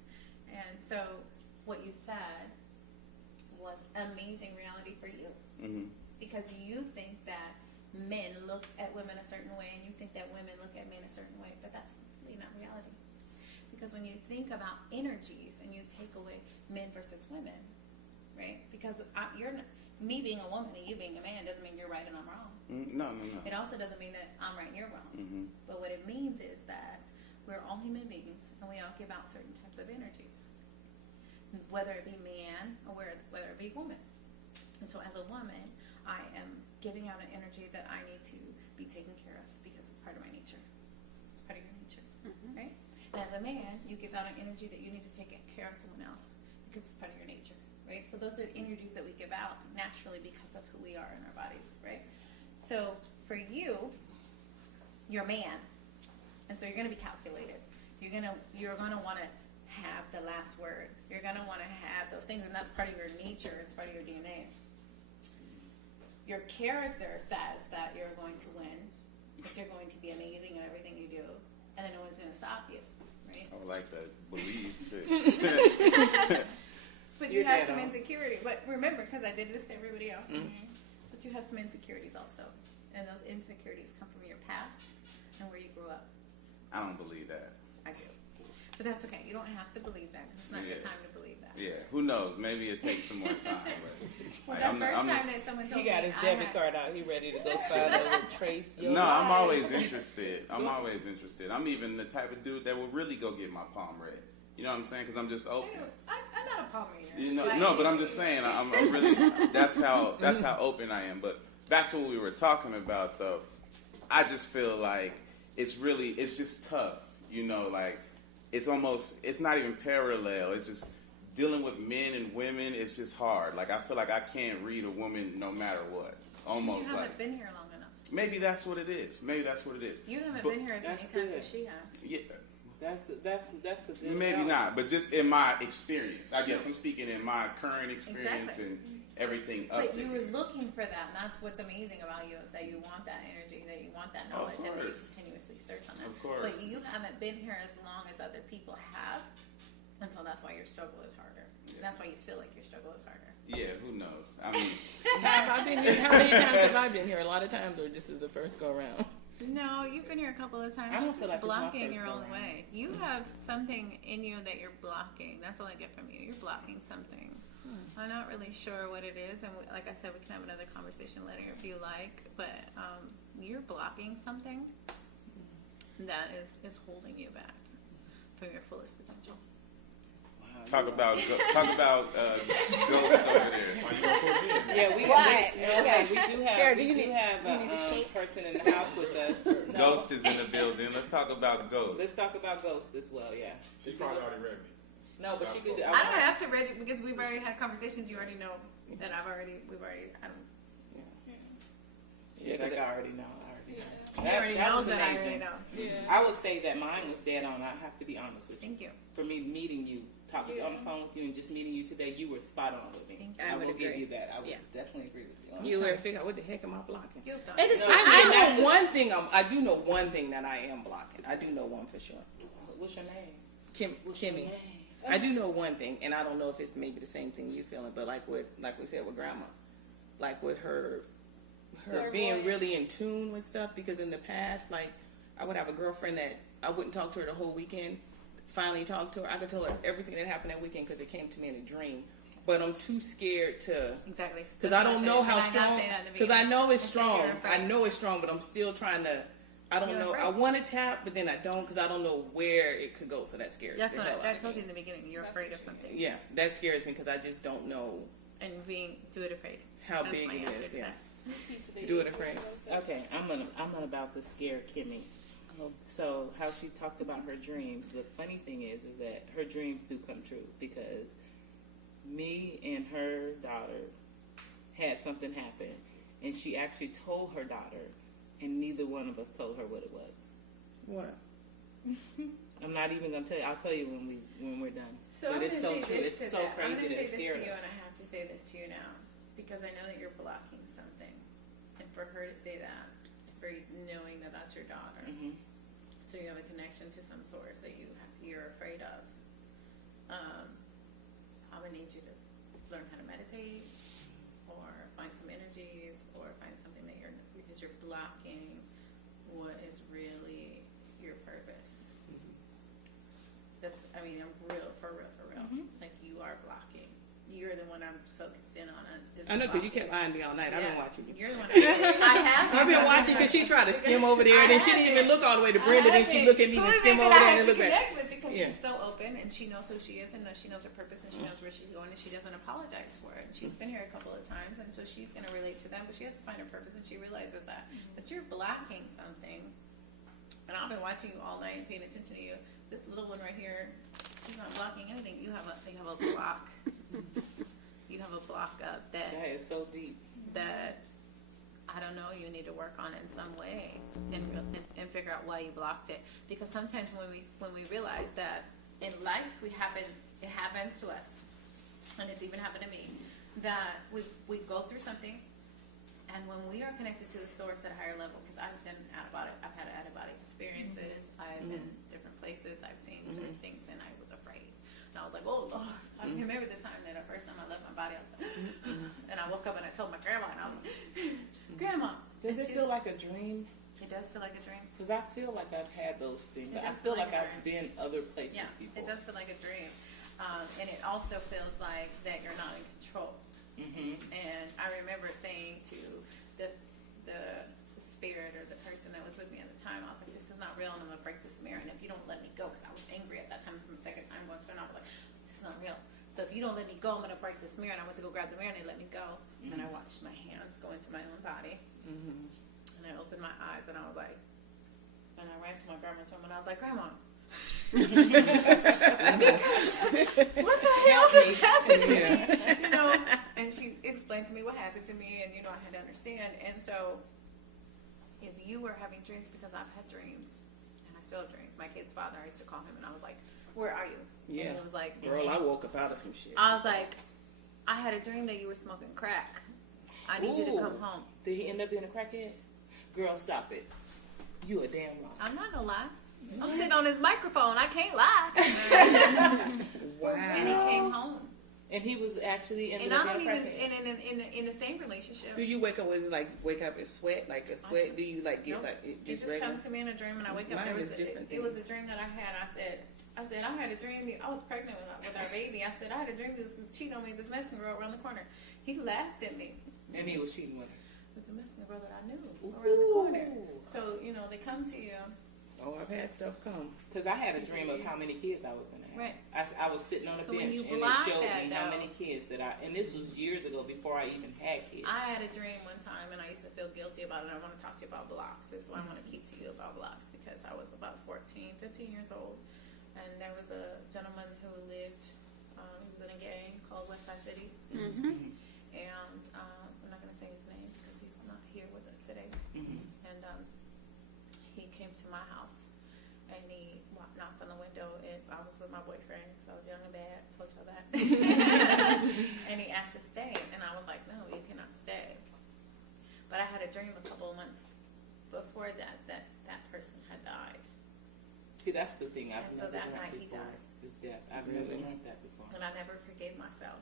And so, what you said was amazing reality for you, because you think that men look at women a certain way, and you think that women look at men a certain way, but that's really not reality. Because when you think about energies and you take away men versus women, right? Because me being a woman and you being a man doesn't mean you're right and I'm wrong. No. It also doesn't mean that I'm right and you're wrong. But what it means is that we're all human beings, and we all give out certain types of energies, whether it be man or whether it be woman. And so as a woman, I am giving out an energy that I need to be taken care of because it's part of my nature. It's part of your nature, right? And as a man, you give out an energy that you need to take care of someone else because it's part of your nature, right? So those are energies that we give out naturally because of who we are in our bodies, right? So for you, you're a man, and so you're going to be calculated. You're gonna want to have the last word. You're gonna want to have those things, and that's part of your nature. It's part of your DNA. Your character says that you're going to win, that you're going to be amazing in everything you do, and then no one's going to stop you, right? I would like that believe. But you have some insecurity. But remember, because I did this to everybody else, but you have some insecurities also, and those insecurities come from your past and where you grew up. I don't believe that. I do. But that's okay. You don't have to believe that because it's not your time to believe that. Yeah, who knows? Maybe it takes some more time. Well, the first time that someone told He got his debit card out. He ready to go sign over with Trace. No, I'm always interested. I'm even the type of dude that will really go get my palm read. You know what I'm saying? Because I'm just open. I'm not a palm reader. You know, no, but I'm just saying. I'm really. That's how open I am. But back to what we were talking about, though. I just feel like it's just tough. You know, like it's not even parallel. It's just dealing with men and women. It's just hard. Like I feel like I can't read a woman no matter what. Almost you haven't like been here long enough. maybe that's what it is. You haven't been here as many times as she has. Yeah. That's a good Maybe analogy. not, but just in my experience. I guess I'm speaking in my current experience and everything up But to you were looking for that, and that's what's amazing about you is that you want that energy, that you want that knowledge, and that you continuously search on that. Of course. But you haven't been here as long as other people have, and so that's why your struggle is harder. Yeah. That's why you feel like your struggle is harder. Yeah, who knows? I mean, Have I been here? How many times have I been here? A lot of times, or this is the first go round? No, you've been here a couple of times. I You're don't feel just like it's my blocking first your go own around. way. You have something in you that you're blocking. That's all I get from you. You're blocking something. I'm not really sure what it is, and like I said, we can have another conversation later if you like. But you're blocking something that is holding you back from your fullest potential. talk about Ghost over there. Yeah, we do have a person in the house with us. No. Ghost is in the building. Let's talk about Ghost. Let's talk about Ghost as well. Yeah. She probably already read me. No, but she could. I don't have to read it because we've already had conversations. You already know that She's like, I already know. He already knows was that I amazing. already know. Yeah. I would say that mine was dead on. I have to be honest with you. Thank you. For me meeting you, talking on the phone with you, and just meeting you today, you were spot on with me. Thank you. I would will give agree. you that. I would Yeah. definitely agree with you. I'm trying to figure out what the heck am I blocking? You've done It it. is. I know one thing. I do know one thing that I am blocking. I do know one for sure. What's your name? Kimmy. I do know one thing, and I don't know if it's maybe the same thing you feeling, but like we said with Grandma, like with her being really in tune with stuff. Because in the past, like I would have a girlfriend that I wouldn't talk to her the whole weekend. Finally talk to her. I could tell her everything that happened that weekend because it came to me in a dream. But I'm too scared to. Exactly. Because I don't know how strong. Because I know it's strong. I know it's strong, but I'm still trying to. I don't know. I want to tap, but then I don't because I don't know where it could go. So that scares That's the what hell I out of told me. you in the beginning. You're afraid of something. Yeah, that scares me because I just don't know And do it afraid. how That's big my it answer is. to Yeah, that. do it afraid. Okay, I'm about to scare Kimmy. So how she talked about her dreams. The funny thing is that her dreams do come true because me and her daughter had something happen, and she actually told her daughter, and neither one of us told her what it was. What? I'm not even gonna tell you. I'll tell you when we're done. So but I'm it's going to so say true. this It's to so that. I'm crazy going to that say it this to scared you, us. and I have to say this to you now because I know that you're blocking something, and for her to say that, for knowing that that's your daughter, so you have a connection to some source that you're afraid of. I'm gonna need you to learn how to meditate, or find some energies, or find something that because you're blocking what is really your purpose. I'm real, for real. Like you are blocking. you're the one I'm focused in on. I know, because you kept eyeing me all night. I've been watching you. You're the one. I have. I've been watching because she tried to skim over there, and then she didn't even look all the way to Brenda. Then she looked at me and skim over there and look back. Connect with because she's so open and she knows who she is and she knows her purpose and she knows where she's going and she doesn't apologize for it. And she's been here a couple of times and so she's going to relate to them, but she has to find her purpose and she realizes that you're blocking something. And I've been watching you all night and paying attention to you. This little one right here, she's not blocking anything. You have a block. You have a block up that is so deep. That I don't know, you need to work on it in some way and figure out why you blocked it. Because sometimes when we realize that in life it happens to us, and it's even happened to me, that we go through something, and when we are connected to the source at a higher level, because I've had out-of-body experiences, I've been different places, I've seen certain things, and I was afraid. And I was like, oh, Lord. I remember the time that the first time I left my body, I was like, and I woke up and I told my grandma, and I was like, Grandma. Does it feel like a dream? It does feel like a dream. Because I feel like I've had those things. I feel feel like like a I've been other places Yeah, before. it does feel like a dream. And it also feels like that you're not in control. And I remember saying to the spirit or the person that was with me at the time, I was like, this is not real, and I'm going to break this mirror. And if you don't let me go, because I was angry at that time, this is my second time going through it, and I was like, this is not real. So if you don't let me go, I'm going to break this mirror. And I went to go grab the mirror, and they let me go. And I watched my hands go into my own body. And I opened my eyes, and I was like, and I ran to my grandma's room, and I was like, Grandma, because what the hell just happened to me? You know, and she explained to me what happened to me, and I had to understand. And so, if you were having dreams, because I've had dreams, and I still have dreams. My kid's father, I used to call him, and I was like, "Where are you?" Yeah. And it was like, girl, I woke up out of some shit. I was like, I had a dream that you were smoking crack. I need you to come home. Did he end up being a crackhead? Girl, stop it. You a damn lie. I'm not gonna lie. I'm sitting on his microphone. I can't lie. Wow. And he came home. And he was actually And ended I up don't being a even crackhead. in the same relationship. Do you wake up? Was it like wake up and sweat? Like a sweat? Do you like get Nope. like it It just regular? comes to me in a dream, and I wake up. Mine There was is different it was a dream that I had. I said I had a dream. I was pregnant with our baby. I said I had a dream. He was cheating on me with this Mexican girl around the corner. He laughed at me. And he was cheating with her. With the Mexican girl that I knew around the corner. So they come to you. Oh, I've had stuff come. Because I had a dream of how many kids I was going to have. Right. I was sitting on a So when bench, you and it block showed that, me how though- many kids and this was years ago before I even had kids. I had a dream one time, and I used to feel guilty about it. I want to talk to you about blocks. That's why I want to keep to you about blocks, because I was about 15 years old, and there was a gentleman who lived, he was in a gang called West Side City, and I'm not going to say his name because he's not here with us today, and he came to my house, and he knocked on the window, and I was with my boyfriend because I was young and bad, told y'all that, and he asked to stay, and I was like, no, you cannot stay. But I had a dream a couple of months before that person had died. See, that's the thing. I've And so never that dreamt night he before. died. His death. I've never dreamt that before. And I never forgave myself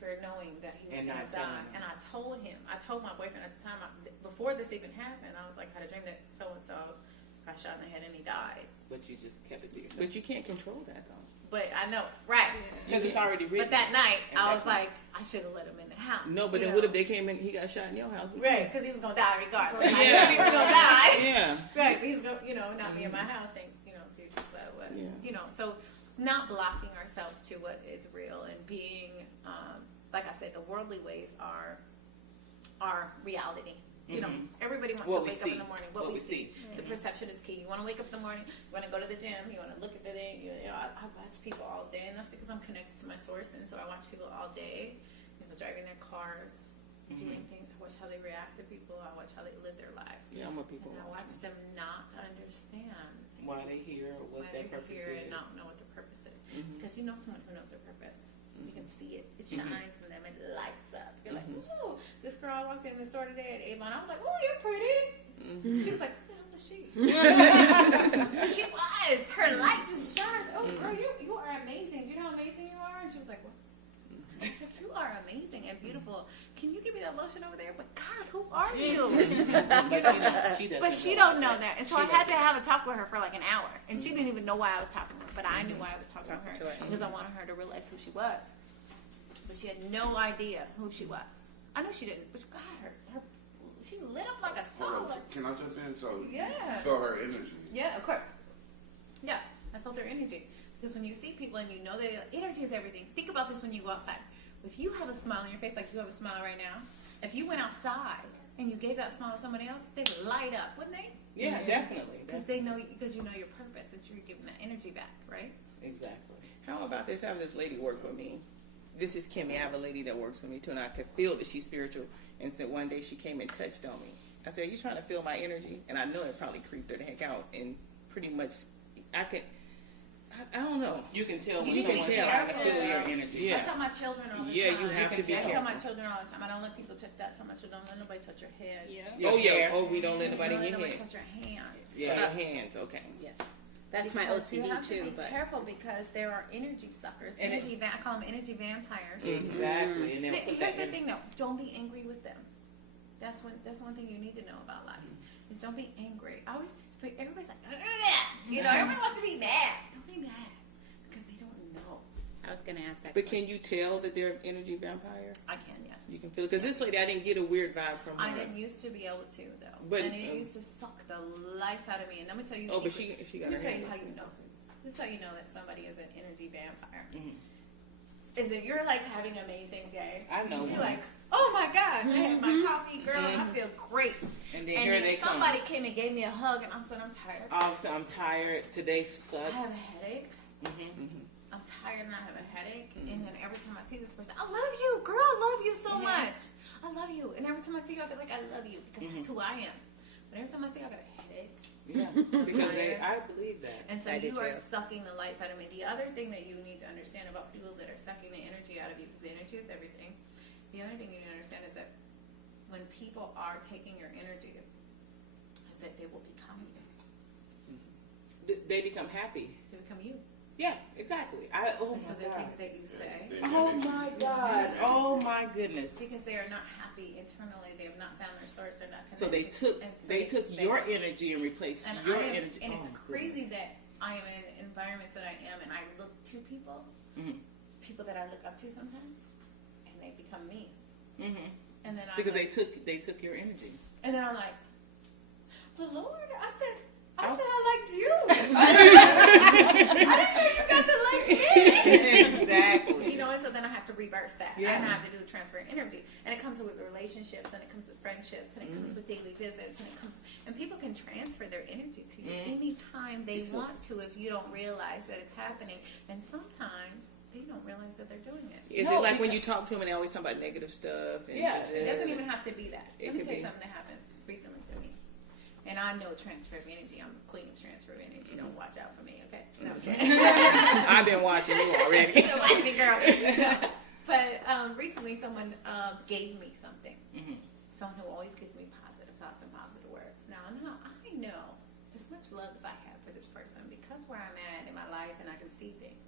for knowing that he was And going not to telling die. him. And I told my boyfriend at the time, before this even happened, I was like, I had a dream that so-and-so got shot in the head and he died. But you just kept it to yourself. But you can't control that though. But I know, right. Because it's already written. But that night, And I that was night- like, I should have let him in the house. No, but you then know? what if they came in? He got shot in your house. What you Right, do? because he was going to die regardless. I Yeah. knew he was going to die. Yeah. Right, but he's going, not be in my house. Thank Jesus, but Yeah. so not blocking ourselves to what is real and being, like I said, the worldly ways are reality. Everybody wants What to we wake see. up in the morning. What we see. The perception is key. You want to wake up in the morning. You want to go to the gym. You want to look at the day. I watch people all day, and that's because I'm connected to my source, and so I watch people all day. Driving their cars, doing things. I watch how they react to people. I watch how they live their lives. Yeah, I'm a people And I watcher. watch them not understand Why they hear what why their they're purpose here is. and not know what their purpose is. Because you know someone who knows their purpose. You can see it. It shines in them. It lights up. You're like, ooh, this girl walked in the store today at Avon. I was like, ooh, you're pretty. She was like, who the hell is she? She was. Her light just shines. Oh, girl, you are amazing. Do you know how amazing you are? And she was like, what? I was like, you are amazing and beautiful. Can you give me that lotion over there? But God, who are you? But she don't know that. And so I had to have a talk with her for like an hour. And she didn't even know why I was talking to her. But I knew why I was talking to her. Because I wanted her to realize who she was. but she had no idea who she was. I know she didn't, but God, she lit up like a star. Hold on, can I jump in? So Yeah. you felt her energy. Yeah, of course. Yeah, I felt her energy. Because when you see people and you know that energy is everything, think about this when you go outside. If you have a smile on your face, like you have a smile right now, if you went outside and you gave that smile to somebody else, they'd light up, wouldn't they? Yeah, definitely. Because they know, because you know your purpose, and you're giving that energy back, right? Exactly. How about this? Having this lady work with me. This is Kimmy. I have a lady that works with me too, and I could feel that she's spiritual. And so one day she came and touched on me. I said, "Are you trying to feel my energy?" And I know it probably creeped her the heck out. And pretty much, I don't know. You can tell when You can someone's tell. trying to feel your energy. Yeah. I tell my children all the Yeah, time. you have to be I tell careful. my children all the time. I don't let people touch that. I tell my children, don't let nobody touch your head. Yeah. Your Oh yeah. hair. Oh, we don't let nobody Don't let in your nobody head. touch your hands. Yeah. Your hands. Okay. Yes, that's my Because you OCD have to too. be But careful because there are energy suckers. And I call them energy vampires. Exactly. And then put Here's that the thing, though. Don't be angry with them. That's one thing you need to know about life. Is don't be angry. I always everybody's like, ugh, you know, everybody wants to be mad. Don't be mad because they don't know. I was going to ask that. But question. can you tell that they're an energy vampire? I can, yes. You can feel it. Because this lady, I didn't get a weird vibe from her. I didn't used to be able to though, But, and it used to suck the life out of me. And let me tell you. Oh, but secret. she got Let me her tell hand you how up. you know. This is how you know that somebody is an energy vampire. Mm-hmm. Is that you're like having an amazing day. I know. You're like, oh my gosh, I had my coffee, girl. I feel great. And then And here then they somebody come. came and gave me a hug, and I'm saying I'm tired. All of a sudden, I'm tired. Today I have a sucks. headache. Mm-hmm. I'm tired and I have a headache. And then every time I see this person, I love you, girl. I love you so much. I love you. And every time I see you, I feel like I love you because that's who I am. But every time I see you, I got a headache. Yeah, because I believe that. And so I do you are too. sucking the life out of me. The other thing that you need to understand about people that are sucking the energy out of you, because the energy is everything. The other thing you need to understand is that when people are taking your energy, is that they will become you. They become happy. They become you. Yeah, exactly. Oh And so my the God. things that you say, Oh my God. Oh my goodness. because they are not happy internally, they have not found their source, they're not connected. So they took And so they took your energy and replaced and your I am, energy. and it's Oh, crazy that I am in environments that I am, and I look to people, people that I look up to sometimes, and they become me. Mm-hmm. And then Because like, they took your energy. and then I'm like, the Lord, I said I liked you. I didn't know you got to like me. Exactly. You know, and so then I have to reverse that. Yeah. And I have to do transfer energy. And it comes with relationships, and it comes with friendships, and it comes with daily visits, and people can transfer their energy to you anytime they want to if you don't realize that it's happening. And sometimes they don't realize that they're doing it. Is it like when you talk to them and they always talk about negative stuff? And Yeah, It doesn't even have to be that. It Let me could tell you be. something that happened recently to me. And I know transfer of energy. I'm the queen of transfer of energy. Don't watch out for me, okay? No, I'm kidding. I've been watching you already. So watch me, girl. But recently, someone gave me something. Someone who always gives me positive thoughts and positive words. Now, I know as much love as I have for this person, because where I'm at in my life and I can see things,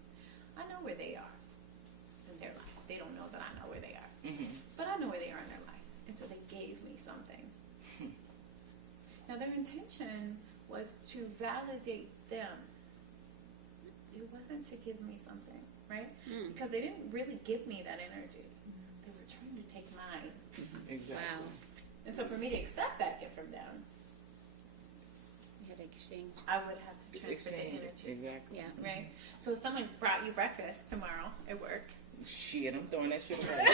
I know where they are in their life. They don't know that I know where they are, but I know where they are in their life, and so they gave me something. Now, their intention was to validate them. It wasn't to give me something, right? Because they didn't really give me that energy. They were trying to take mine. Exactly. Wow. And so for me to accept that gift from them, You had to exchange. I would have to transfer the Exchange. energy, Exactly. Yeah. right? So if someone brought you breakfast tomorrow at work, Shit, I'm throwing that shit away.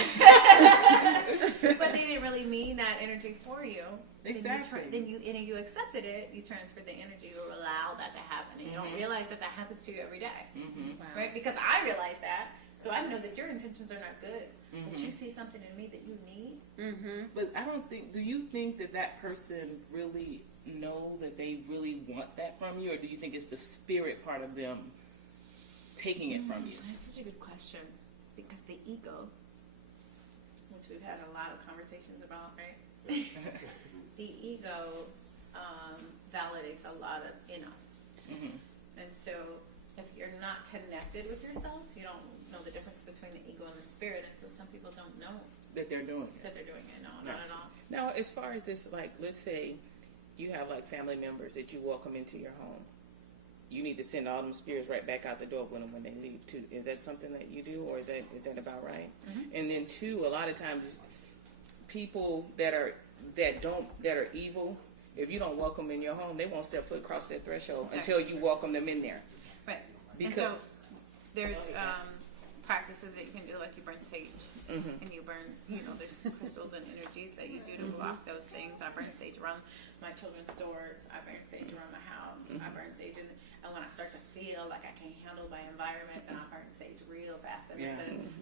but they didn't really mean that energy for you. Exactly. Then you accepted it, you transferred the energy, you allow that to happen, and you don't realize that happens to you every day, Wow. right? Because I realize that, so I know that your intentions are not good, but you see something in me that you need. But I don't think. Do you think that person really know that they really want that from you, or do you think it's the spirit part of them taking it from you? That's such a good question, because the ego, which we've had a lot of conversations about, right? The ego validates a lot in us. And so if you're not connected with yourself, you don't know the difference between the ego and the spirit, and so some people don't know That they're doing it. that they're doing it. No, not at all. Now, as far as this, like, let's say you have like family members that you welcome into your home. you need to send all them spirits right back out the door with them when they leave too. Is that something that you do, or is that about right? And then two, a lot of times, people that are evil, if you don't welcome in your home, they won't step foot across that threshold until you welcome them in there. Right. Because and so there's practices that you can do, like you burn sage, and you burn, there's crystals and energies that you do to block those things. I burn sage around my children's doors. I burn sage around my house. I burn sage and when I start to feel like I can't handle my environment, then I burn sage real fast. And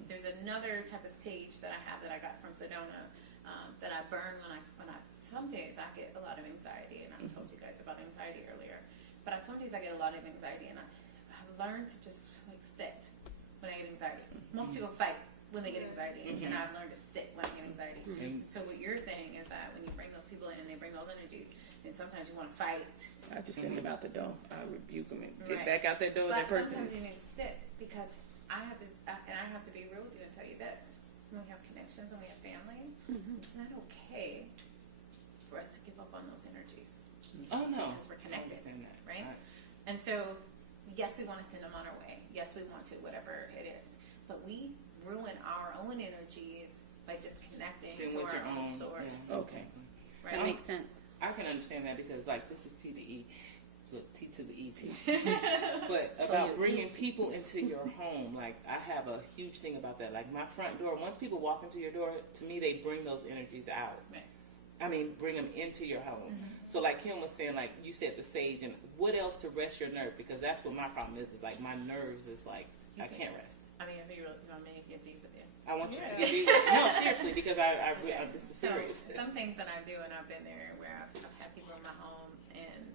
there's another type of sage that I have that I got from Sedona that I burn when I some days I get a lot of anxiety, and I told you guys about anxiety earlier. But some days I get a lot of anxiety, and I've learned to just sit when I get anxiety. Most people fight when they get anxiety, and I've learned to sit when I get anxiety. So what you're saying is that when you bring those people in and they bring those energies, then sometimes you want to fight. I just send them out the door. I rebuke them and get back out that door with that person. Sometimes you need to sit, because I have to be real with you and tell you this. When we have connections and we have family, it's not okay for us to give up on those energies. Oh no, because we're connected, I understand that. right? And so, yes, we want to send them on our way. Yes, we want to, whatever it is. But we ruin our own energies by disconnecting to our own source. Yeah. Okay. Right? That makes sense. I can understand that because, like, this is T to E. Look, T to the E too. But about bringing people into your home, like, I have a huge thing about that. Like, my front door, once people walk into your door, to me, they bring those energies out. Right. I mean, bring them into your home. So, like Kim was saying, like, you said the sage, and what else to rest your nerve? Because that's what my problem is like, my nerves is like, I can't rest. I mean, if you want me to get deep with you. I want you to get deep. No, seriously, because this is serious. So, some things that I do, and I've been there, where I've had people in my home, and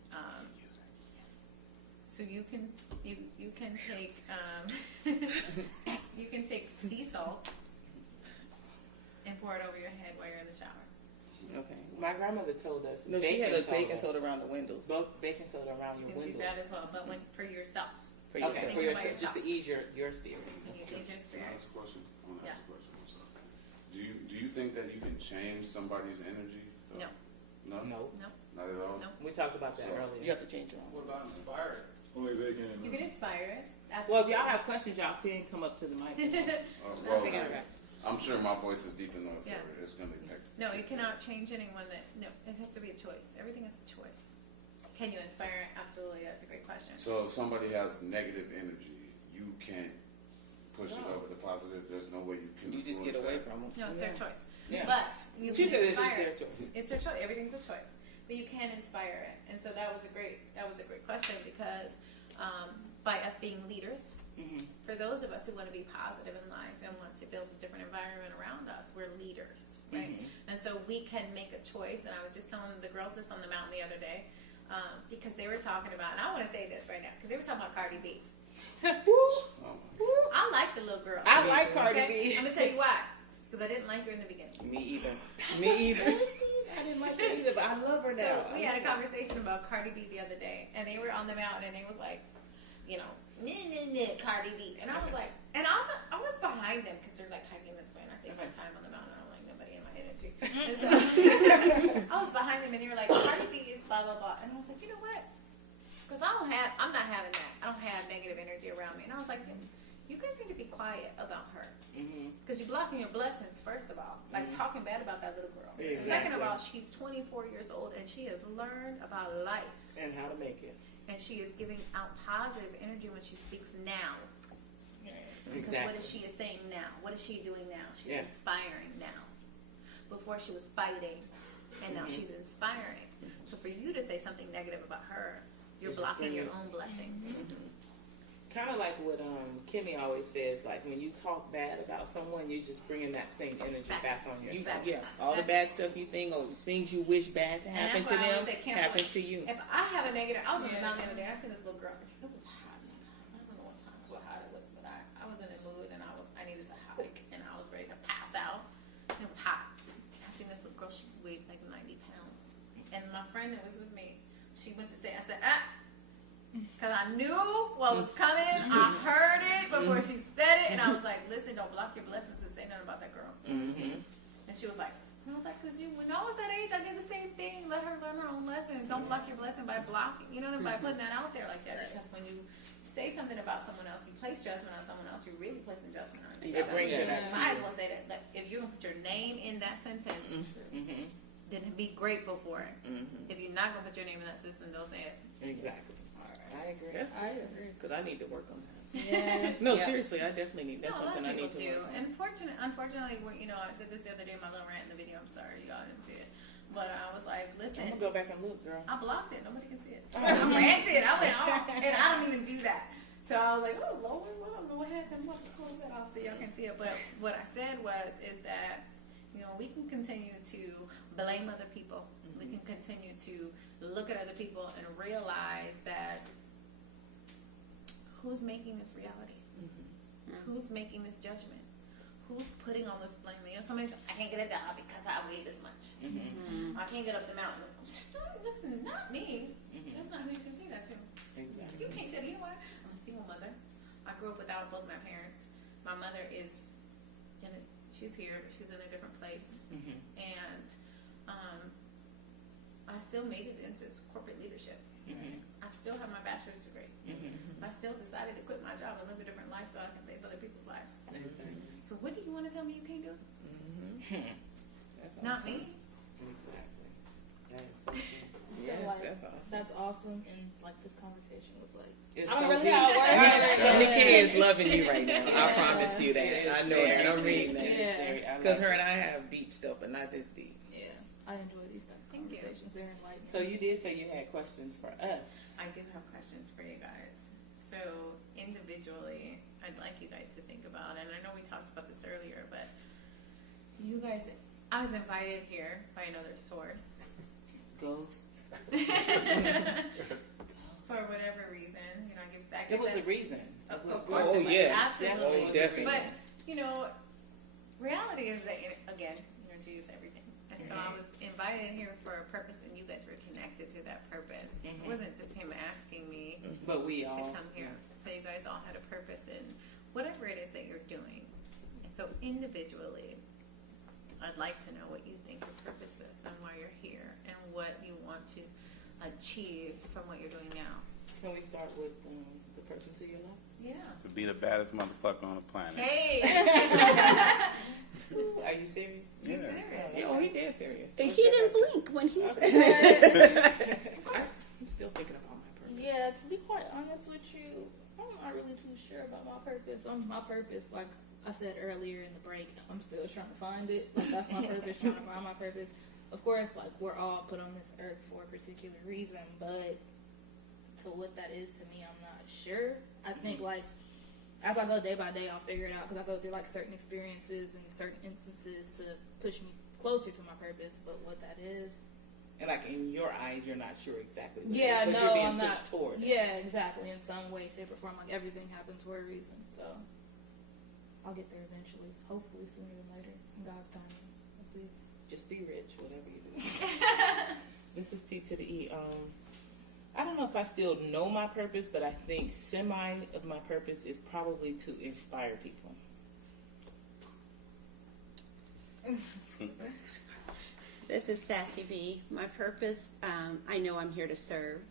so you can take you can take sea salt and pour it over your head while you're in the shower. Okay. My grandmother told us. No, she had a baking soda around the windows. Baking soda around your You can windows. do that as well, but for yourself. For yourself. Okay, for yourself, just to ease your spirit. You ease your Can I spirit. ask a question? I want to ask Yeah. a question. I'm sorry. Do you think that you can change somebody's energy? No. No? No, No. Not at all? No. we talked about that So, earlier. You have to change your own. What about inspired? Only they can. You can inspire it. Well, Absolutely. if y'all have questions, y'all can come up to the mic. Well, Figure it out. I'm sure my voice is deep enough for Yeah. it. It's going to be picked. No, you cannot change anyone no, it has to be a choice. Everything is a choice. Can you inspire it? Absolutely. That's a great question. So if somebody has negative energy, you can't push it over to positive. There's no way you can You just influence get away that. from them. No, it's their choice. Yeah. But you She can said it's just inspire their it. choice. It's their choice. Everything's a choice. But you can inspire it. And so that was a great question, because by us being leaders, for those of us who want to be positive in life and want to build a different environment around us, we're leaders, right? And so we can make a choice. And I was just telling the girls this on the mountain the other day, because they were talking about, and I want to say this right now, because they were talking about Cardi B. I like the little girl. I like Cardi B. I'm going to tell you why. Because I didn't like her in the beginning. Me either. Me either. I didn't like her either, but I love her now. So we had a conversation about Cardi B the other day, and they were on the mountain, and they was like, Cardi B, and I was like, and I was behind them, because they're like hiking this way, and I take my time on the mountain. I don't like nobody in my energy, and so I was behind them, and they were like, Cardi B is blah blah blah, and I was like, you know what? Because I'm not having that. I don't have negative energy around me, and I was like, you guys need to be quiet about her. Because you're blocking your blessings, first of all, by talking bad about that little girl. Exactly. Second of all, she's 24 years old, and she has learned about life. And how to make it. And she is giving out positive energy when she speaks now. Because what is she saying now? What is she doing now? She's inspiring now. Before she was fighting, and now she's inspiring. So for you to say something negative about her, you're blocking your own blessings. Kind of like what Kimmy always says, like when you talk bad about someone, you're just bringing that same energy back on yourself. Yeah, all the bad stuff you think, or things you wish bad to happen to them, happens to you. If I have a negative, I was on the mountain the other day, I seen this little girl, it was hot. I don't know what hot it was, but I was in a mood, and I needed to hike, and I was ready to pass out, and it was hot. I seen this little girl, she weighed like 90 pounds, and my friend that was with me, she went to say, I said, because I knew what was coming. I heard it before she said it, and I was like, listen, don't block your blessings and say nothing about that girl. And she was like, And I was like, because when I was that age, I did the same thing. Let her learn her own lessons. Don't block your blessing by blocking, by putting that out there like that. Because when you say something about someone else, you place judgment on someone else, you're really placing judgment on yourself. It brings it back to Might as you. well say that. Like, if you're going to put your name in that sentence, then be grateful for it. If you're not going to put your name in that sentence, don't say it. Exactly. I agree. That's I agree. because I need to work on that. Yeah. No, seriously, I definitely need. That's No, a lot something of I need people to do. work on. And unfortunately, I said this the other day in my little rant in the video. I'm sorry, y'all didn't see it. But I was like, listen, I'm gonna go back and look, girl. I blocked it. Nobody can see it. I ranted. I went off. And I don't even do that. So I was like, oh, Lord, well, I don't know what happened. I'm about to close that off so y'all can see it. But what I said is that, we can continue to blame other people. We can continue to look at other people and realize that who's making this reality? Who's making this judgment? Who's putting all this blame? Somebody, I can't get a job because I weigh this much. I can't get up the mountain. Listen, not me. That's not who you can say that to. Exactly. You can't say, you know what? I'm a single mother. I grew up without both my parents. My mother is, she's here, but she's in a different place. And I still made it into corporate leadership. I still have my bachelor's degree. I still decided to quit my job and live a different life so I can save other people's lives. So what do you want to tell me you can't do? Not me. Exactly. That is so true. Yes, Like, that's awesome. That's awesome, and like this conversation was like, It's I so don't really deep. know how it works. Nikki is loving you right now. I promise you that. I know that. I'm reading that. Yeah. Because her and I have deep stuff, but not this deep. Yeah, I enjoy these type of Thank you. conversations. They're enlightening. So you did say you had questions for us. I do have questions for you guys. So individually, I'd like you guys to think about, and I know we talked about this earlier, but you guys, I was invited here by another source. Ghost. For whatever reason, I There give was that. a reason. Of It was course, Oh, it was. yeah. Absolutely. Oh, definitely. But, reality is that, again, energy is everything. And so I was invited here for a purpose, and you guys were connected to that purpose. It wasn't just him asking me But we to all come here. So you guys all had a purpose in whatever it is that you're doing. And so individually, I'd like to know what you think your purpose is and why you're here and what you want to achieve from what you're doing now. Can we start with the person to your left? Yeah. To be the baddest motherfucker on the planet. Hey! Are you serious? He's serious. Yeah, oh, he dead serious. And he didn't blink when he said it. I'm still thinking about my purpose. Yeah, to be quite honest with you, I'm not really too sure about my purpose. My purpose, like I said earlier in the break, I'm still trying to find it. Like, that's my purpose, trying to find my purpose. Of course, like, we're all put on this earth for a particular reason, but to what that is to me, I'm not sure. I think, like, as I go day by day, I'll figure it out, because I go through, like, certain experiences and certain instances to push me closer to my purpose, but what that is... And like in your eyes, you're not sure exactly. What Yeah, it is, but no, you're being I'm not. pushed toward it. Yeah, exactly. In some way, shape, or form, like everything happens for a reason. So I'll get there eventually. Hopefully sooner than later. In God's timing. We'll see. Just be rich, whatever you do. This is T to the E. I don't know if I still know my purpose, but I think semi of my purpose is probably to inspire people. This is Sassy B. My purpose, I know I'm here to serve.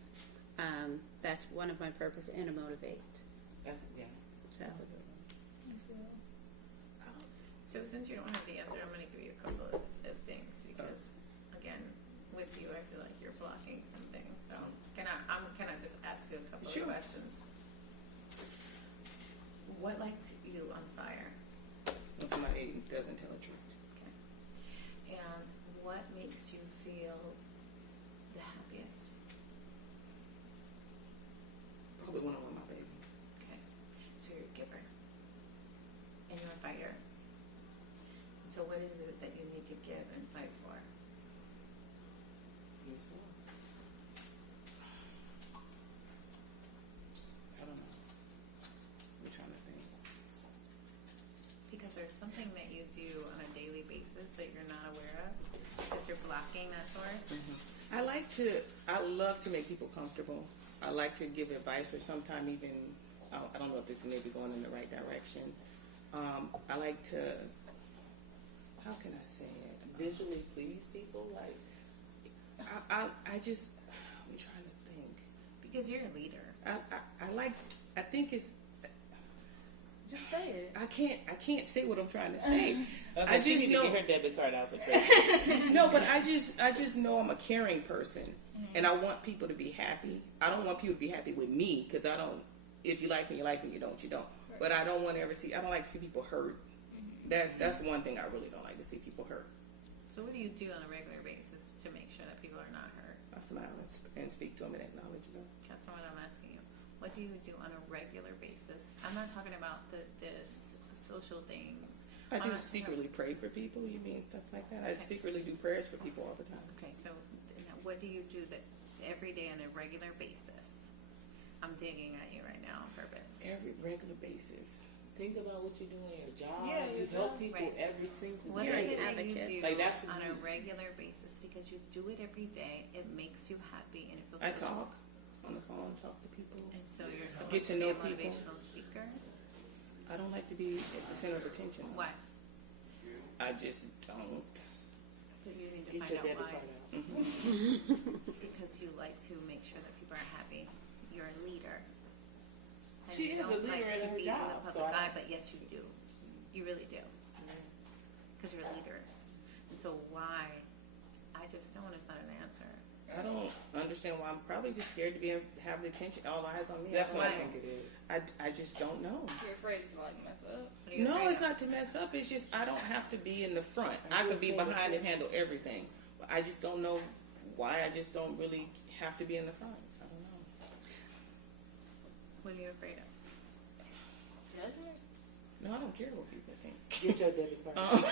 That's one of my purpose, and to motivate. That's So, that's a good one. So since you don't have the answer, I'm going to give you a couple of things because, again, with you, I feel like you're blocking some things. So can I just ask you a couple Sure. of questions? What lights you on fire? When somebody doesn't tell the truth. And what makes you feel the happiest? Probably when I'm with my baby. Okay. So you're a giver. And you're a fighter. And so what is it that you need to give and fight for? Yourself. I don't know. I'm trying to think. Because there's something that you do on a daily basis that you're not aware of because you're blocking that source. I love to make people comfortable. I like to give advice, or sometimes even, I don't know if this may be going in the right direction. I like to, how can I say it? Visually people? Like, I'm trying to think. Because you're a leader. I think it's. Just say it. I can't say what I'm trying to say. okay, I she just need know. to get her debit card out for Tracy. No, but I just know I'm a caring person, and I want people to be happy. I don't want people to be happy with me because I don't. If you like me, you like me. You don't, you don't. Right. But I don't want to ever see. I don't like to see people hurt. That's one thing I really don't like to see people hurt. So what do you do on a regular basis to make sure that people are not hurt? I smile and speak to them and acknowledge them. That's what I'm asking you. What do you do on a regular basis? I'm not talking about the social things. I do secretly pray for people. You mean stuff like that? I secretly do prayers for people all the time. Okay, so what do you do that every day on a regular basis? I'm digging at you right now on purpose. Every regular basis. Think about what you do in your job. Yeah, you help people every single What day. is it that you do like, that's on a regular basis? Because you do it every day, it makes you happy and it feels. I talk on the phone, talk to people. And so you're supposed Get to to be know a people. motivational speaker. I don't like to be at the center of attention. Why? I just don't. But you need to Get find your out debit why. card out. Because you like to make sure that people are happy. You're a leader. And She you is a don't leader like in to her be job, in the so public I eye, but yes, you do. You really do. Because you're a leader. And so why? I just don't. It's not an answer. I don't understand why. I'm probably just scared to have the attention, all eyes on me. That's what I Why? think it is. I just don't know. You're afraid to like mess up. What are you No, afraid it's of? not to mess up. It's just I don't have to be in the front. I you could be afraid of behind and it? handle everything. But I just don't know why. I just don't really have to be in the front. I don't know. What are you afraid of? No, I don't care what people think. Get your debit card out.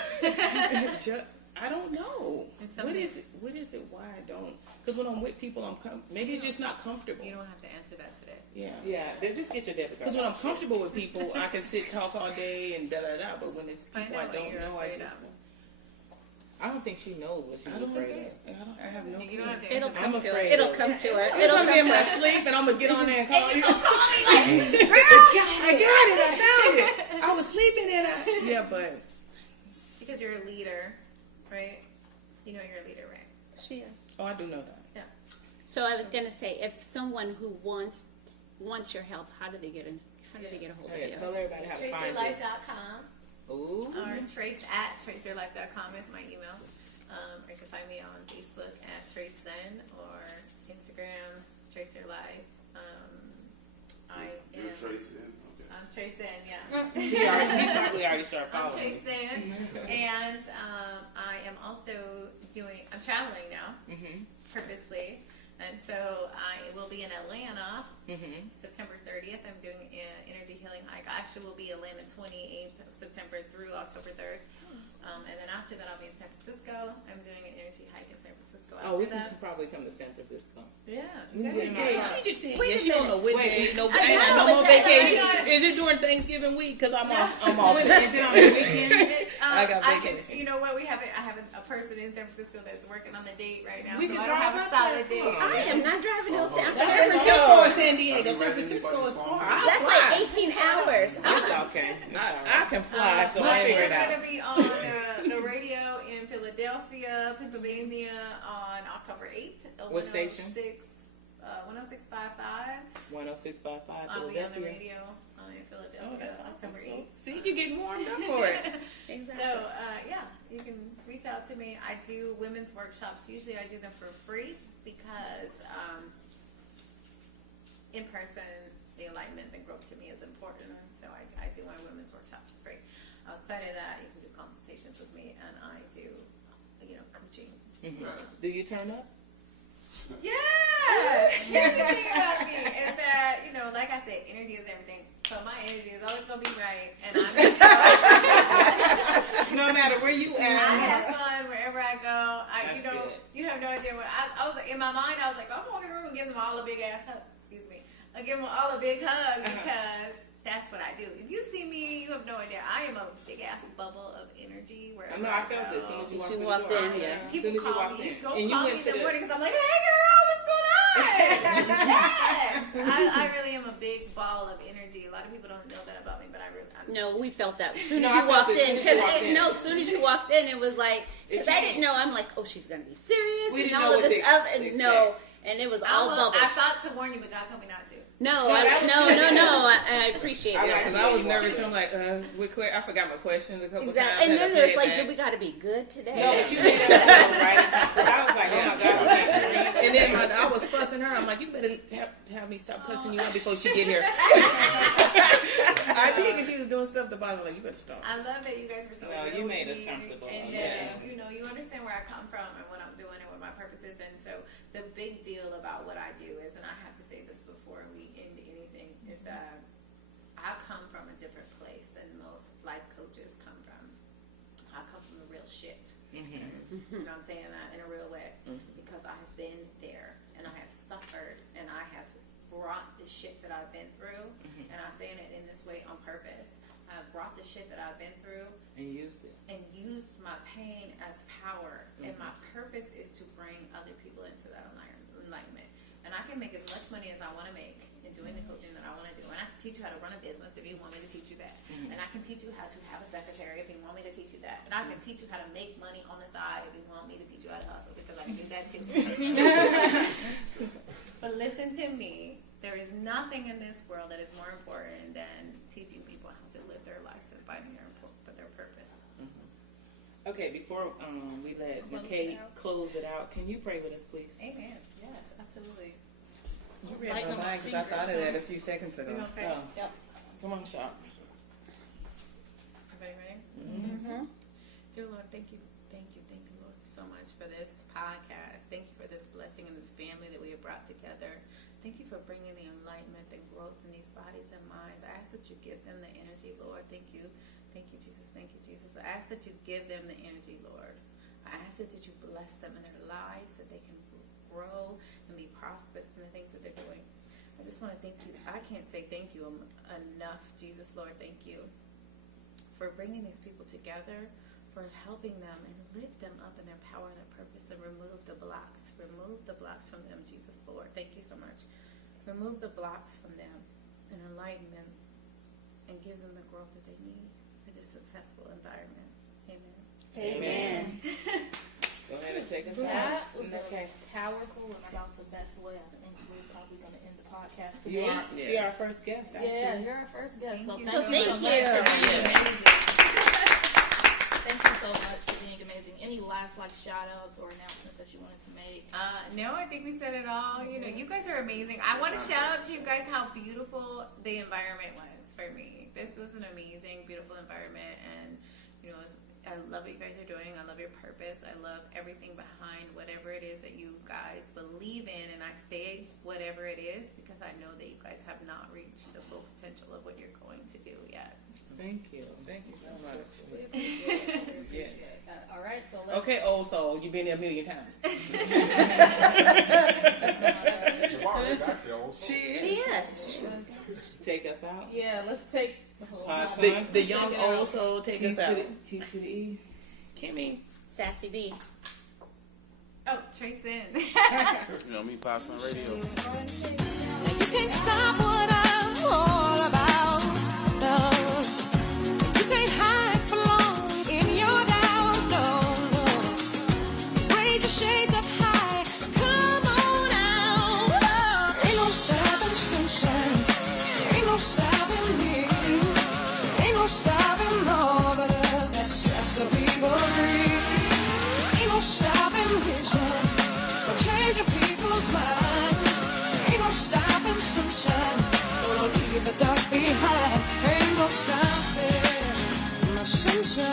I don't know. It's What something- is it? What is it? Why I don't? Because when I'm with people, maybe it's just not comfortable. You don't have to answer that today. Yeah. Yeah, then just get your debit card Because when I'm out. comfortable with people, I can sit talk all day and da da da. But when it's Find people I out what don't you're know, I afraid just of. I don't think she knows what she's I don't afraid know. of. I have no You clue. don't have to answer It'll that. come to her. afraid It'll of- come to her. It's It'll gonna be come in to my her. sleep, and I'm gonna get on there and call you. Call me like, I got it. I found it. I was sleeping and yeah, but because you're a leader, right? You know you're a leader, right? She is. oh, I do know that. Yeah. So I was gonna say, if someone who wants your help, how do they get in? How do they get a hold of Yeah, you? tell everybody how to find you. TraceYourLife.com Ooh. or traceyourlife.com is my email. Or you can find me on Facebook at Trace Zen or Instagram Trace Your Life. You're Trace Zen? Okay. I'm Trace Zen, yeah. He probably already started I'm following Trace me. Zen, and I am also I'm traveling now, purposely, and so I will be in Atlanta September 30th. I'm doing an energy healing hike. I actually will be Atlanta 28th of September through October 3rd. And then after that, I'll be in San Francisco. I'm doing an energy hike in San Francisco after Oh, we that. can probably come to San Francisco. Yeah. We You can guys get in are- our car. She just said, Wait yeah, a she don't know what Wait. day. No, I I ain't got know, no more but that- vacation. I got- Is it during Thanksgiving week? Because I'm off. I'm off. Is it on the weekend? I got vacation. You know what? I have a person in San Francisco that's working on the date right now, We so can I don't drive have a up solid there. date. I am not driving to San San Francisco. Francisco or San Diego. Have you San read Francisco anybody's is phone? far. I'll That's fly. like 18 hours. It's okay. I can fly, so But I ain't we're worried going out. to be on the radio in Philadelphia, Pennsylvania on October 8th. What station? 106.55. 106.55 I'll be on the Philadelphia. radio in Oh, Philadelphia that's October awesome. 8th. See, you're getting warmed up for it. Exactly. So, yeah, you can reach out to me. I do women's workshops. Usually I do them for free because in person, the enlightenment and growth to me is important. So I do my women's workshops for free. Outside of that, you can do consultations with me, and I do, coaching. Do you turn up? Yeah! Here's the thing about me is that, like I said, energy is everything. So my energy is always going to be right, and I'm No matter where you I at. have fun wherever I go. That's good. You have no idea what I was like, in my mind. I was like, I'm going to the room and give them all a big ass hug. Excuse me. I give them all a big hug because that's what I do. If you see me, you have no idea. I am a big ass bubble of energy wherever I know. I felt it as soon as you She walked walked in. in, yeah. As soon People as you call walked me. in. Go And you call me went in to the the. morning because I'm like, hey girl, what's going on? Yes. I really am a big ball of energy. A lot of people don't know that about me, but No, we felt that as soon No, as I you felt walked it as in. soon as you walked in. As soon as you walked in, it was like, because I came. didn't know. I'm like, oh, she's going to be serious We and didn't all know of what this to other. expect. No, and it was all bubbles. I thought to warn you, but God told me not to. No, that was no. good. I appreciate I it. like Because I was nervous. I'm like, I forgot my questions a couple Exactly. times. And had to then it's play it like, back. do we got to be good today? No, but you made that up, right? But I was like, oh my God, I can't breathe. And then I was fussing her. I'm like, you better have me stop cussing you out before she get here. I did because she was doing stuff to bother me. Like, you better stop. I love that you guys were so No, real you made with us me, comfortable. and Yeah. you understand where I come from and what I'm doing and what my purpose is. And so the big deal about what I do is, and I have to say this before we end anything, is that I come from a different place than most life coaches come from. I come from the real shit. Mm-hmm. You know what I'm saying? That in a real way, because I have been there and I have suffered and I have brought the shit that I've been through, and I'm saying it in this way on purpose. I've brought the shit that I've been through And used it. and used my pain as power, and my purpose is to bring other people into that enlightenment. And I can make as much money as I want to make in doing the coaching that I want to do, and I can teach you how to run a business if you want me to teach you that, and I can teach you how to have a secretary if you want me to teach you that, and I can teach you how to make money on the side if you want me to teach you how to hustle, because I can do that too. But listen to me, there is nothing in this world that is more important than teaching people how to live their lives and finding their purpose. Okay, before we let McKay close it out, can you pray with us, please? Amen. Yes, absolutely. You read my mind because I thought of that a few seconds ago. Okay. Oh. Yep. Come on, Shop. Everybody ready? Dear Lord, thank you, Lord, so much for this podcast. Thank you for this blessing and this family that we have brought together. Thank you for bringing the enlightenment and growth in these bodies and minds. I ask that you give them the energy, Lord. Thank you, Jesus. Thank you, Jesus. I ask that you give them the energy, Lord. I ask that you bless them in their lives, that they can grow and be prosperous in the things that they're doing. I just want to thank you. I can't say thank you enough, Jesus, Lord. Thank you for bringing these people together, for helping them and lift them up in their power and their purpose, and remove the blocks. Remove the blocks from them, Jesus, Lord. Thank you so much. Remove the blocks from them and enlighten them and give them the growth that they need for this successful environment. Amen. Amen. Go ahead and take us That out. was Okay. powerful and about the best way. I think we're probably going to end the podcast You today. are, she our first guest, actually. Yeah, you're our first guest. Thank you So thank so you. much for being amazing. Thank you so much for being amazing. Any last shout outs or announcements that you wanted to make? No, I think we said it all. You guys are amazing. I want to shout out to you guys how beautiful the environment was for me. This was an amazing, beautiful environment, and I love what you guys are doing. I love your purpose. I love everything behind whatever it is that you guys believe in, and I say whatever it is because I know that you guys have not reached the full potential of what you're going to do yet. Thank you. Thank you so much. We appreciate it. We appreciate it. All right, so let's. Okay, old soul, you've been there a million times. Shabari's actually old soul. She is. Take us out. Yeah, let's take the whole. The young old soul, take us out. T to the E. Kimmy. Sassy B. Oh, Trace Zen. You know me, Pops on radio. You can't stop what I'm all about. No, you can't hide for long in your doubt. No. Raise your shades up high. Come on out. Ain't no stopping sunshine. Ain't no stopping me. Ain't no stopping all the love that sets the people free. Ain't no stopping vision from changing people's minds. Ain't no stopping sunshine. Gonna leave the dark behind. Ain't no stopping my sunshine.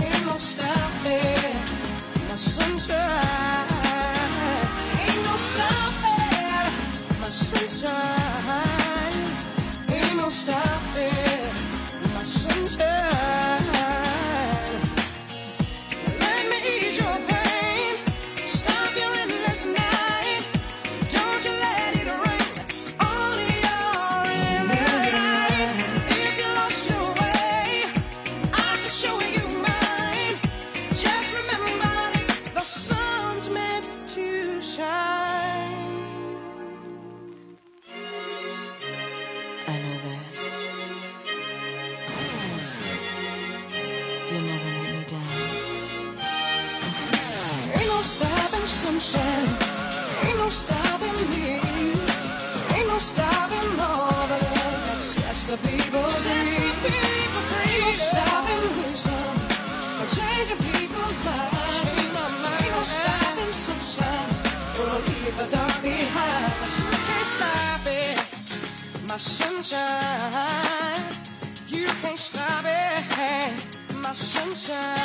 Ain't no stopping my sunshine. Ain't no stopping my sunshine. Ain't no stopping my sunshine. Let me ease your pain. Stop your endless night. Don't you let it rain on your midnight. sunshine. Ain't no stopping me. Ain't no stopping all the love that sets the people free. Ain't no stopping wisdom for changing people's minds. Ain't no stopping sunshine. Gonna leave the dark behind. You can't stop it, my sunshine. You can't stop it, my sunshine.